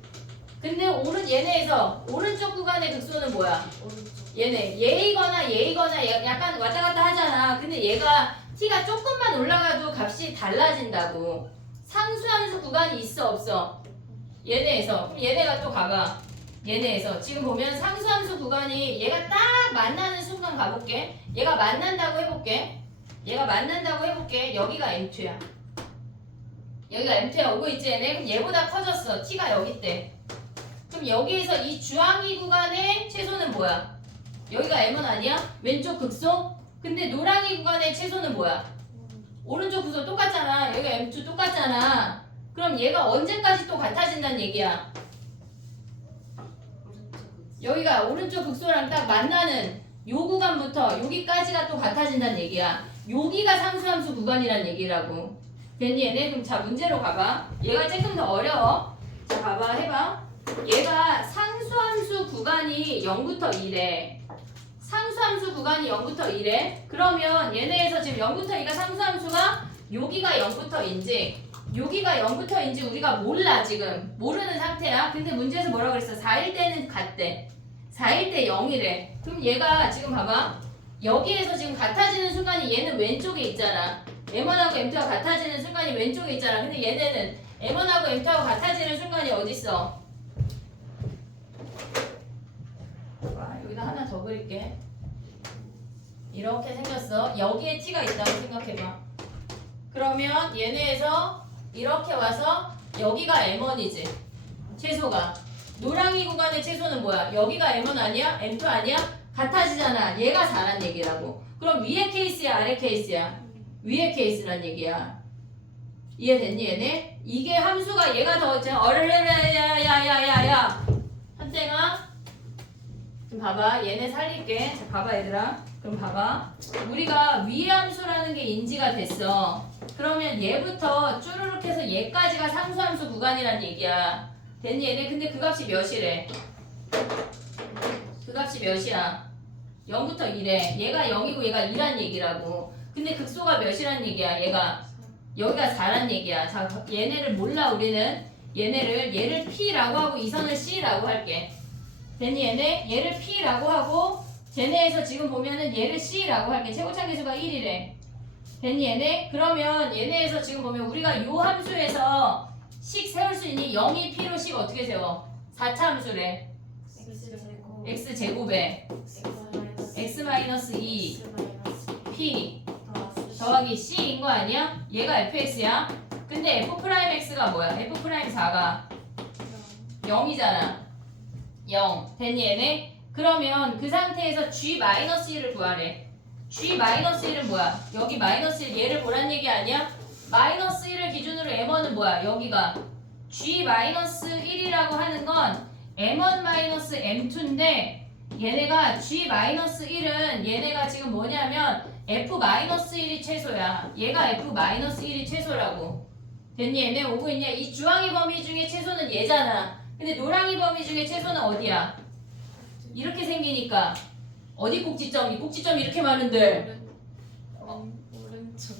근데 얘네에서 오른쪽 구간의 극소는 뭐야? 오른쪽. 얘네 얘이거나 약간 왔다 갔다 하잖아. 근데 얘가 t가 조금만 올라가도 값이 달라진다고. 상수함수 구간이 있어 없어? 얘네에서. 그럼 얘네가 또 가봐. 얘네에서 지금 보면 상수함수 구간이 얘가 딱 만나는 순간 가볼게. 얘가 만난다고 해볼게. 여기가 M2야. 여기가 M2야. 오고 있지 얘네? 그럼 얘보다 커졌어. t가 여기 있대. 그럼 여기에서 이 주황이 구간의 최소는 뭐야? 여기가 M1 아니야? 왼쪽 극소? 근데 노랑이 구간의 최소는 뭐야? 오른쪽 극소 똑같잖아. 여기가 M2 똑같잖아. 그럼 얘가 언제까지 또 같아진다는 얘기야? 여기가 오른쪽 극소랑 딱 만나는 요 구간부터 여기까지가 또 같아진다는 얘기야. 여기가 상수함수 구간이란 얘기라고. 됐니 얘네? 그럼 자 문제로 가봐. 얘가 조금 더 어려워. 자 봐봐 해봐. 얘가 상수함수 구간이 0부터 2래. 상수함수 구간이 0부터 2래. 그러면 얘네에서 지금 0부터 2가 상수함수가 여기가 0부터 2인지 여기가 0부터 2인지 우리가 몰라 지금. 모르는 상태야. 근데 문제에서 뭐라 그랬어? 4일 때는 같대. 4일 때 0이래. 그럼 얘가 지금 봐봐. 여기에서 지금 같아지는 순간이 얘는 왼쪽에 있잖아. M1하고 M2가 같아지는 순간이 왼쪽에 있잖아. 근데 얘네는 M1하고 M2하고 같아지는 순간이 어딨어? 여기다 하나 더 그릴게. 이렇게 생겼어. 여기에 t가 있다고 생각해봐. 그러면 얘네에서 이렇게 와서 여기가 M1이지. 최소가. 노랑이 구간의 최소는 뭐야? 여기가 M1 아니야? M2 아니야? 같아지잖아. 얘가 4란 얘기라고. 그럼 위에 케이스야? 아래 케이스야? 위에 케이스란 얘기야. 이해됐니 얘네? 이게 함수가 얘가 더 야야야야야야 한땡아 좀 봐봐. 얘네 살릴게. 자 봐봐 얘들아. 그럼 봐봐. 우리가 위의 함수라는 게 인지가 됐어. 그러면 얘부터 쭈르륵 해서 얘까지가 상수함수 구간이란 얘기야. 됐니 얘네? 근데 그 값이 몇이래? 그 값이 몇이야? 0부터 2래. 얘가 0이고 얘가 2란 얘기라고. 근데 극소가 몇이란 얘기야? 얘가 여기가 4란 얘기야. 자 얘네를 몰라 우리는. 얘를 P라고 하고 이 선을 C라고 할게. 됐니 얘네? 얘를 P라고 하고 쟤네에서 지금 보면은 얘를 C라고 할게. 최고차 계수가 1이래. 됐니 얘네? 그러면 얘네에서 지금 보면 우리가 요 함수에서 식 세울 수 있니? 0이 P로 식 어떻게 세워? 4차 함수래. X제곱에 X-2 P 더하기 C인 거 아니야? 얘가 fx야. 근데 f'x가 뭐야? f'4가 0이잖아. 0. 됐니 얘네? 그러면 그 상태에서 g-1을 구하래. g-1은 뭐야? 여기 -1 얘를 보란 얘기 아니야? -1을 기준으로 m1은 뭐야? 여기가 g-1이라고 하는 건 m1-m2인데 얘네가 g-1은 얘네가 지금 뭐냐면 f-1이 최소야. 얘가 f-1이 최소라고. 됐니 얘네? 오고 있냐? 이 주황이 범위 중에 최소는 얘잖아. 근데 노랑이 범위 중에 최소는 어디야? 이렇게 생기니까 어디 꼭지점? 이 꼭지점 이렇게 많은데 오른쪽.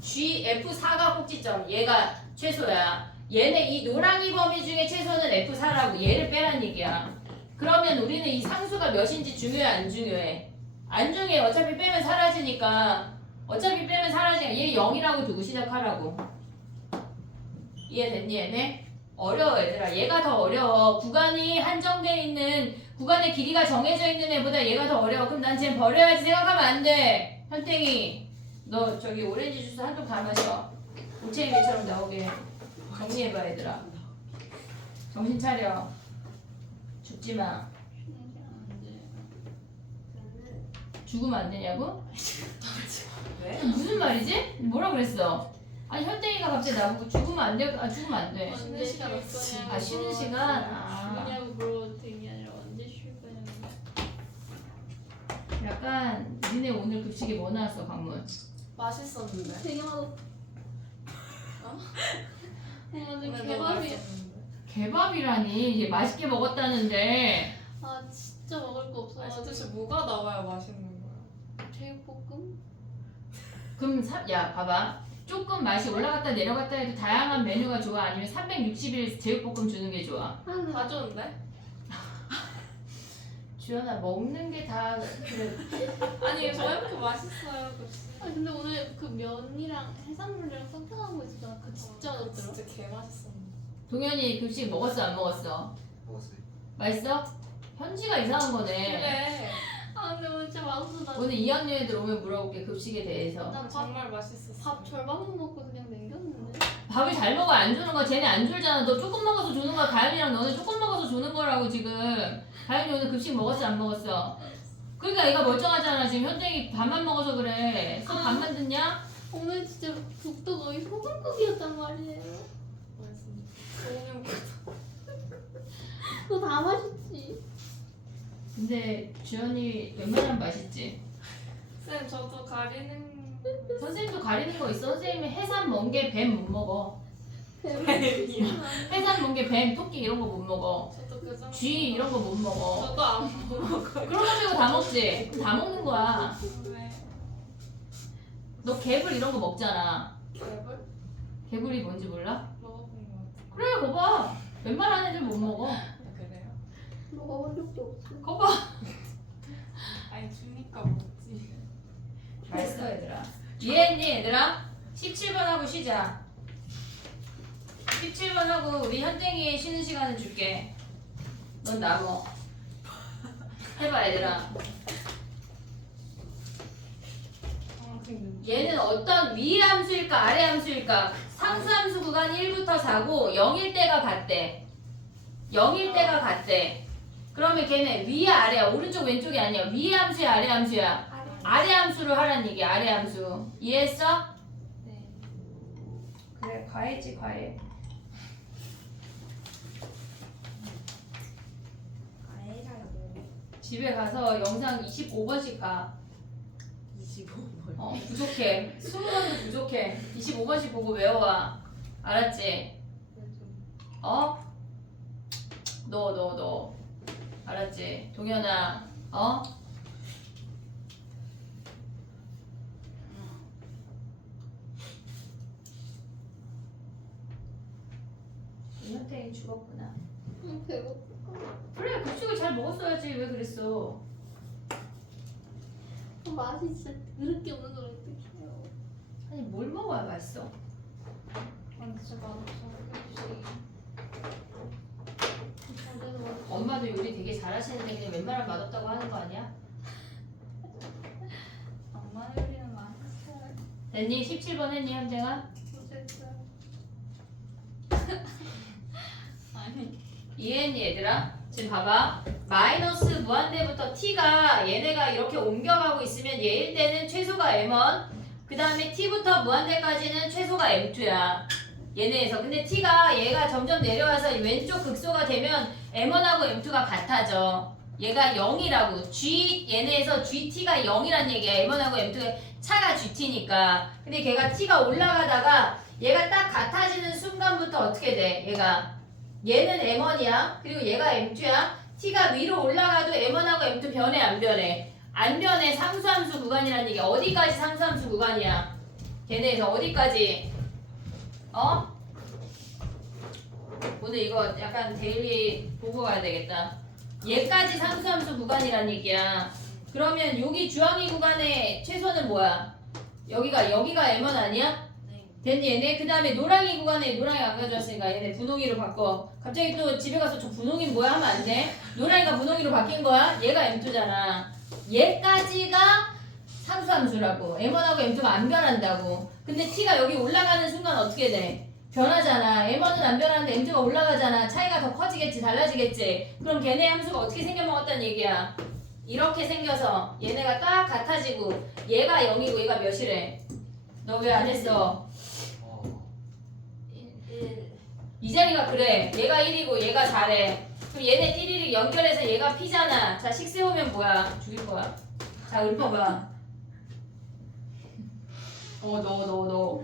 GF4가 꼭지점. 얘가 최소야. 얘네 이 노랑이 범위 중에 최소는 F4라고 얘를 빼란 얘기야. 그러면 우리는 이 상수가 몇인지 중요해 안 중요해? 안 중요해. 어차피 빼면 사라지니까. 어차피 빼면 사라지니까 얘 0이라고 두고 시작하라고. 이해됐니 얘네? 어려워 얘들아. 얘가 더 어려워. 구간이 한정돼 있는 구간의 길이가 정해져 있는 애보다 얘가 더 어려워. 그럼 난 쟤 버려야지 생각하면 안 돼. 현땡이 너 저기 오렌지 주스 한 통 다 마셔. 우체인배처럼 나오게 정리해봐 얘들아. 정신 차려. 죽지 마. 죽으면 안 되냐고? 왜? 무슨 말이지? 뭐라 그랬어? 아니 현땡이가 갑자기 나보고 죽으면 안 돼. 아 죽으면 안 돼. 쉬는 시간 없지. 아 쉬는 시간? 아 뭐냐고 물어도 되는 게 아니라 언제 쉴 거냐고. 약간 니네 오늘 급식에 뭐 나왔어 강문? 맛있었는데. 되게 맛없어. 맞아 오늘 너무 개밥이. 맛있었는데. 개밥이라니 이제 맛있게 먹었다는데 아 진짜 먹을 거 아니 없어가지고. 도대체 뭐가 나와야 맛있는 거야? 제육볶음? 그럼 야 봐봐 조금 맛이 올라갔다 내려갔다 해도 다양한 메뉴가 좋아 아니면 360일 제육볶음 주는 게 좋아? 다 좋은데? 주연아 먹는 게 다 그래. 아니 저희밖에 맛있어요. 그치? 아 근데 오늘 그 면이랑 해산물이랑 섞여간 거 있었잖아. 그거 진짜 맛없더라. 진짜 개 맛있었는데. 동현이 급식 먹었어 안 먹었어? 먹었어요. 맛있어? 현지가 이상한 거네. 그래. 아 근데 오늘 진짜 맛없어. 나 오늘 2학년 애들 오면 물어볼게 급식에 대해서. 난 정말 맛있었어. 밥 절반만 먹고 그냥 남겼는데. 밥을 잘 먹어 안 주는 거야? 쟤네 안 줄잖아. 너 조금 먹어서 주는 거야. 가연이랑 너네 조금 먹어서 주는 거라고 지금. 가연이 오늘 급식 먹었어 안 먹었어? 그러니까 얘가 멀쩡하잖아. 지금 현정이 밥만 먹어서 그래. 또 밥만 듣냐? 오늘 진짜 국도 거의 소금국이었단 말이에요. 맛있는데. 그거 다 맛있지. 근데 주연이 웬만하면 맛있지? 쌤 저도 가리는. 선생님도 가리는 거 있어. 선생님이 해산, 멍게, 뱀 못 먹어. 뱀이야. 해산, 멍게, 뱀, 토끼 이런 거 못 먹어. 저도 그 정도. 쥐 이런 거 못 먹어. 저도 안 먹어요. 그런 거 빼고 다 먹지? 그럼 다 먹는 거야. 왜? 너 개불 이런 거 먹잖아. 개불? 개불이 뭔지 몰라? 먹어본 것 같아. 그래, 거 봐. 웬만한 애들 못 먹어. 아, 그래요? 먹어본 적도 없어. 거 봐. 아니 주니까 먹지. 맛있어, 얘들아. 이해했니, 얘들아? 17번 하고 쉬자. 17번 하고 우리 현땡이 쉬는 시간을 줄게. 넌 남어. 해봐, 얘들아. 아 근데. 얘는 어떤 위 함수일까 아래 함수일까? 상수 함수 구간 1부터 4고 0일 때가 같대. 0일 때가 같대. 그러면 걔네 위야 아래야? 오른쪽 왼쪽이 아니야. 위 함수야 아래 함수야? 아래 함수를 하란 얘기야. 아래 함수. 이해했어? 네. 그래 과외지 과외. 집에 가서 영상 25번씩 봐. 25번. 부족해. 20번도 부족해. 25번씩 보고 외워와. 알았지? 어? 너. 알았지? 동현아. 어? 현태인 죽었구나. 배고파. 그래 급식을 잘 먹었어야지. 왜 그랬어? 맛이 진짜 그렇게 없는 걸 어떡해요. 아니 뭘 먹어야 맛있어? 아 진짜 맛없어. 잘돼서 맛있어. 엄마도 요리 되게 잘하시는데 그냥 웬만하면 맛없다고 하는 거 아니야? 엄마 요리는 맛있어요. 됐니? 17번 했니 현재가? 못했어요. 아니. 이해했니 얘들아? 지금 봐봐 마이너스 무한대부터 t가 얘네가 이렇게 옮겨가고 있으면 얘일 때는 최소가 m1 그 다음에 t부터 무한대까지는 최소가 m2야 얘네에서. 근데 t가 얘가 점점 내려와서 왼쪽 극소가 되면 m1하고 m2가 같아져. 얘가 0이라고 g 얘네에서 gt가 0이란 얘기야. m1하고 m2가 차가 gt니까. 근데 걔가 t가 올라가다가 얘가 딱 같아지는 순간부터 어떻게 돼? 얘는 m1이야. 그리고 얘가 m2야. t가 위로 올라가도 m1하고 m2 변해 안 변해? 안변의 상수함수 구간이라는 얘기. 어디까지 상수함수 구간이야? 걔네에서 어디까지? 어? 오늘 이거 약간 데일리 보고 가야 되겠다. 얘까지 상수함수 구간이란 얘기야. 그러면 여기 주황이 구간의 최소는 뭐야? 여기가 M1 아니야? 네. 됐니 얘네? 그 다음에 노랑이 구간에 노랑이 안 가져왔으니까 얘네 분홍이로 바꿔. 갑자기 또 집에 가서 저 분홍이 뭐야 하면 안 돼. 노랑이가 분홍이로 바뀐 거야. 얘가 M2잖아. 얘까지가 상수함수라고. M1하고 M2가 안 변한다고. 근데 T가 여기 올라가는 순간 어떻게 돼? 변하잖아. M1은 안 변하는데 M2가 올라가잖아. 차이가 더 커지겠지, 달라지겠지. 그럼 걔네 함수가 어떻게 생겨먹었다는 얘기야? 이렇게 생겨서 얘네가 딱 같아지고 얘가 0이고 얘가 몇이래? 너 왜 안 했어? 와. 1. 이 자리가 그래. 얘가 1이고 얘가 4래. 그럼 얘네 띠리를 연결해서 얘가 P잖아. 자, 식 세우면 뭐야? 죽일 거야. 자, 읊어봐. 너.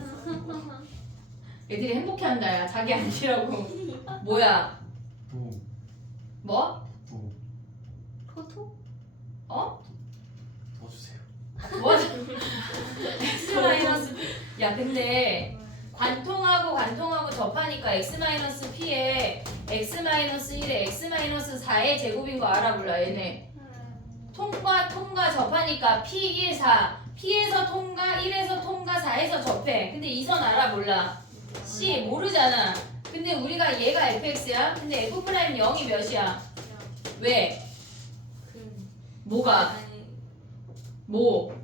애들이 행복해한다, 야. 자기 아니라고. 뭐야? 부. 뭐? 부. 포토? 어? 더 주세요. 뭐? X 마이너스 P. 야, 근데 관통하고 접하니까 X 마이너스 P에 X 마이너스 1에 X 마이너스 4의 제곱인 거 알아 몰라 얘네. 통과 접하니까 P 1 4. P에서 통과 1에서 통과 4에서 접해. 근데 이 선 알아 몰라. C 모르잖아. 근데 우리가 얘가 fx야. 근데 f 프라임 0이 몇이야? 왜? 뭐가? 아니. 뭐?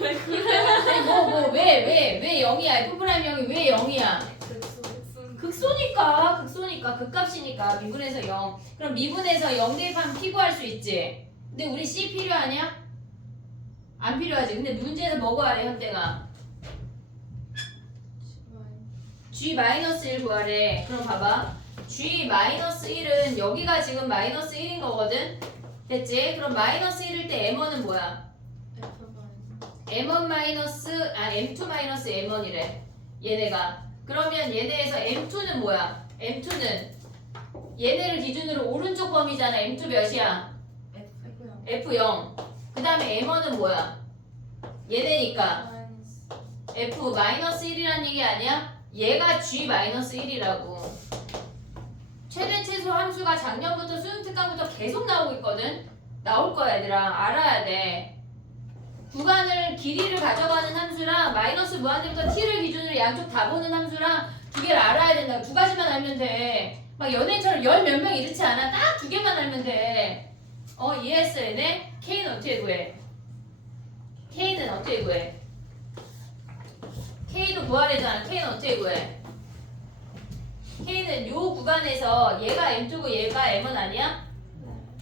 왜 그래? 아니 왜 0이야? f 프라임 0이 왜 0이야? 극소니까 극값이니까 미분에서 0. 그럼 미분에서 0 대입하면 P 구할 수 있지. 근데 우리 C 필요하냐? 안 필요하지. 근데 문제에서 뭐 구하래 현대가? G-1 구하래. 그럼 봐봐. G-1은 여기가 지금 마이너스 1인 거거든? 됐지? 그럼 마이너스 1일 때 M1은 뭐야? M1 마이너스, M2 마이너스 M1이래. 얘네가. 그러면 얘네에서 M2는 뭐야? M2는 얘네를 기준으로 오른쪽 범위잖아. M2 몇이야? F0. 그 다음에 M1은 뭐야? 얘네니까 F-1이란 얘기 아니야? 얘가 G-1이라고. 최대 최소 함수가 작년부터 수능 특강부터 계속 나오고 있거든? 나올 거야 얘들아. 알아야 돼. 구간을 길이를 가져가는 함수랑 마이너스 무한대부터 t를 기준으로 양쪽 다 보는 함수랑 두 개를 알아야 된다. 두 가지만 알면 돼. 막 연예인처럼 열 몇 명 이렇지 않아. 딱 두 개만 알면 돼. 이해했어 얘네? K는 어떻게 구해? K는 어떻게 구해? K도 구하래잖아. K는 어떻게 구해? K는 요 구간에서 얘가 M2고 얘가 M1 아니야?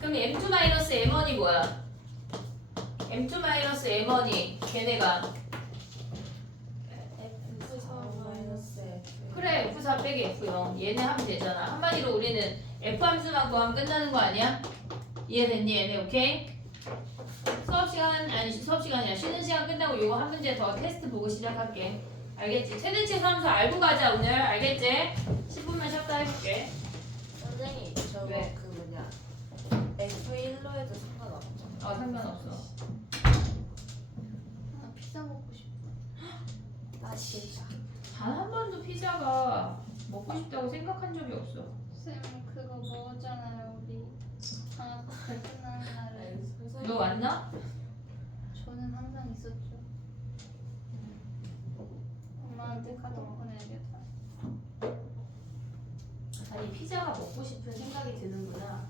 그럼 M2-M1이 뭐야? M2-M1이 걔네가 그래 F4 빼기 F0 얘네 하면 되잖아. 한마디로 우리는 F 함수만 구하면 끝나는 거 아니야? 이해됐니 얘네? 오케이? 수업시간이 아니라 쉬는 시간 끝나고 요거 한 문제 더 테스트 보고 시작할게. 알겠지? 최대치 함수 알고 가자 오늘. 알겠지? 10분만 쉬었다 해볼게. 선생님 저거 왜? 그 뭐냐 F1로 해도 상관없죠? 상관없어. 나 피자 먹고 싶어. 나 진짜 단 한 번도 피자가 먹고 싶다고 생각한 적이 없어. 쌤 그거 먹었잖아요 우리 방학 때 끝나는 날에. 너 왔나? 저는 항상 있었죠. 엄마한테 카톡 보내야겠다. 아니 피자가 먹고 싶은 생각이 드는구나.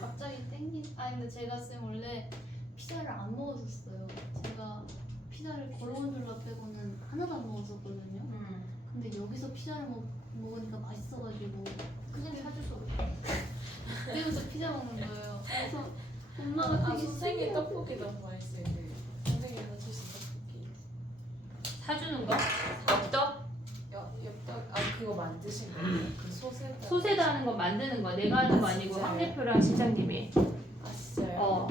갑자기 땡긴. 근데 제가 쌤 원래 피자를 안 먹었었어요. 제가 피자를 걸어온 줄로 빼고는 하나도 안 먹었었거든요. 근데 여기서 피자를 먹으니까 맛있어가지고 그냥 사줘서. 그때부터 피자 먹는 거예요. 그래서 엄마가 되게 선생님 신기해. 떡볶이 너무 맛있어요. 선생님 해주신 떡볶이 사주는 거? 엽떡? 엽떡 그거 만드신 거예요? 그 소세다 소세다 하는 거 만드는 거 내가 하는 거 아니고 진짜요? 황 대표랑 실장님이. 아 진짜요? 어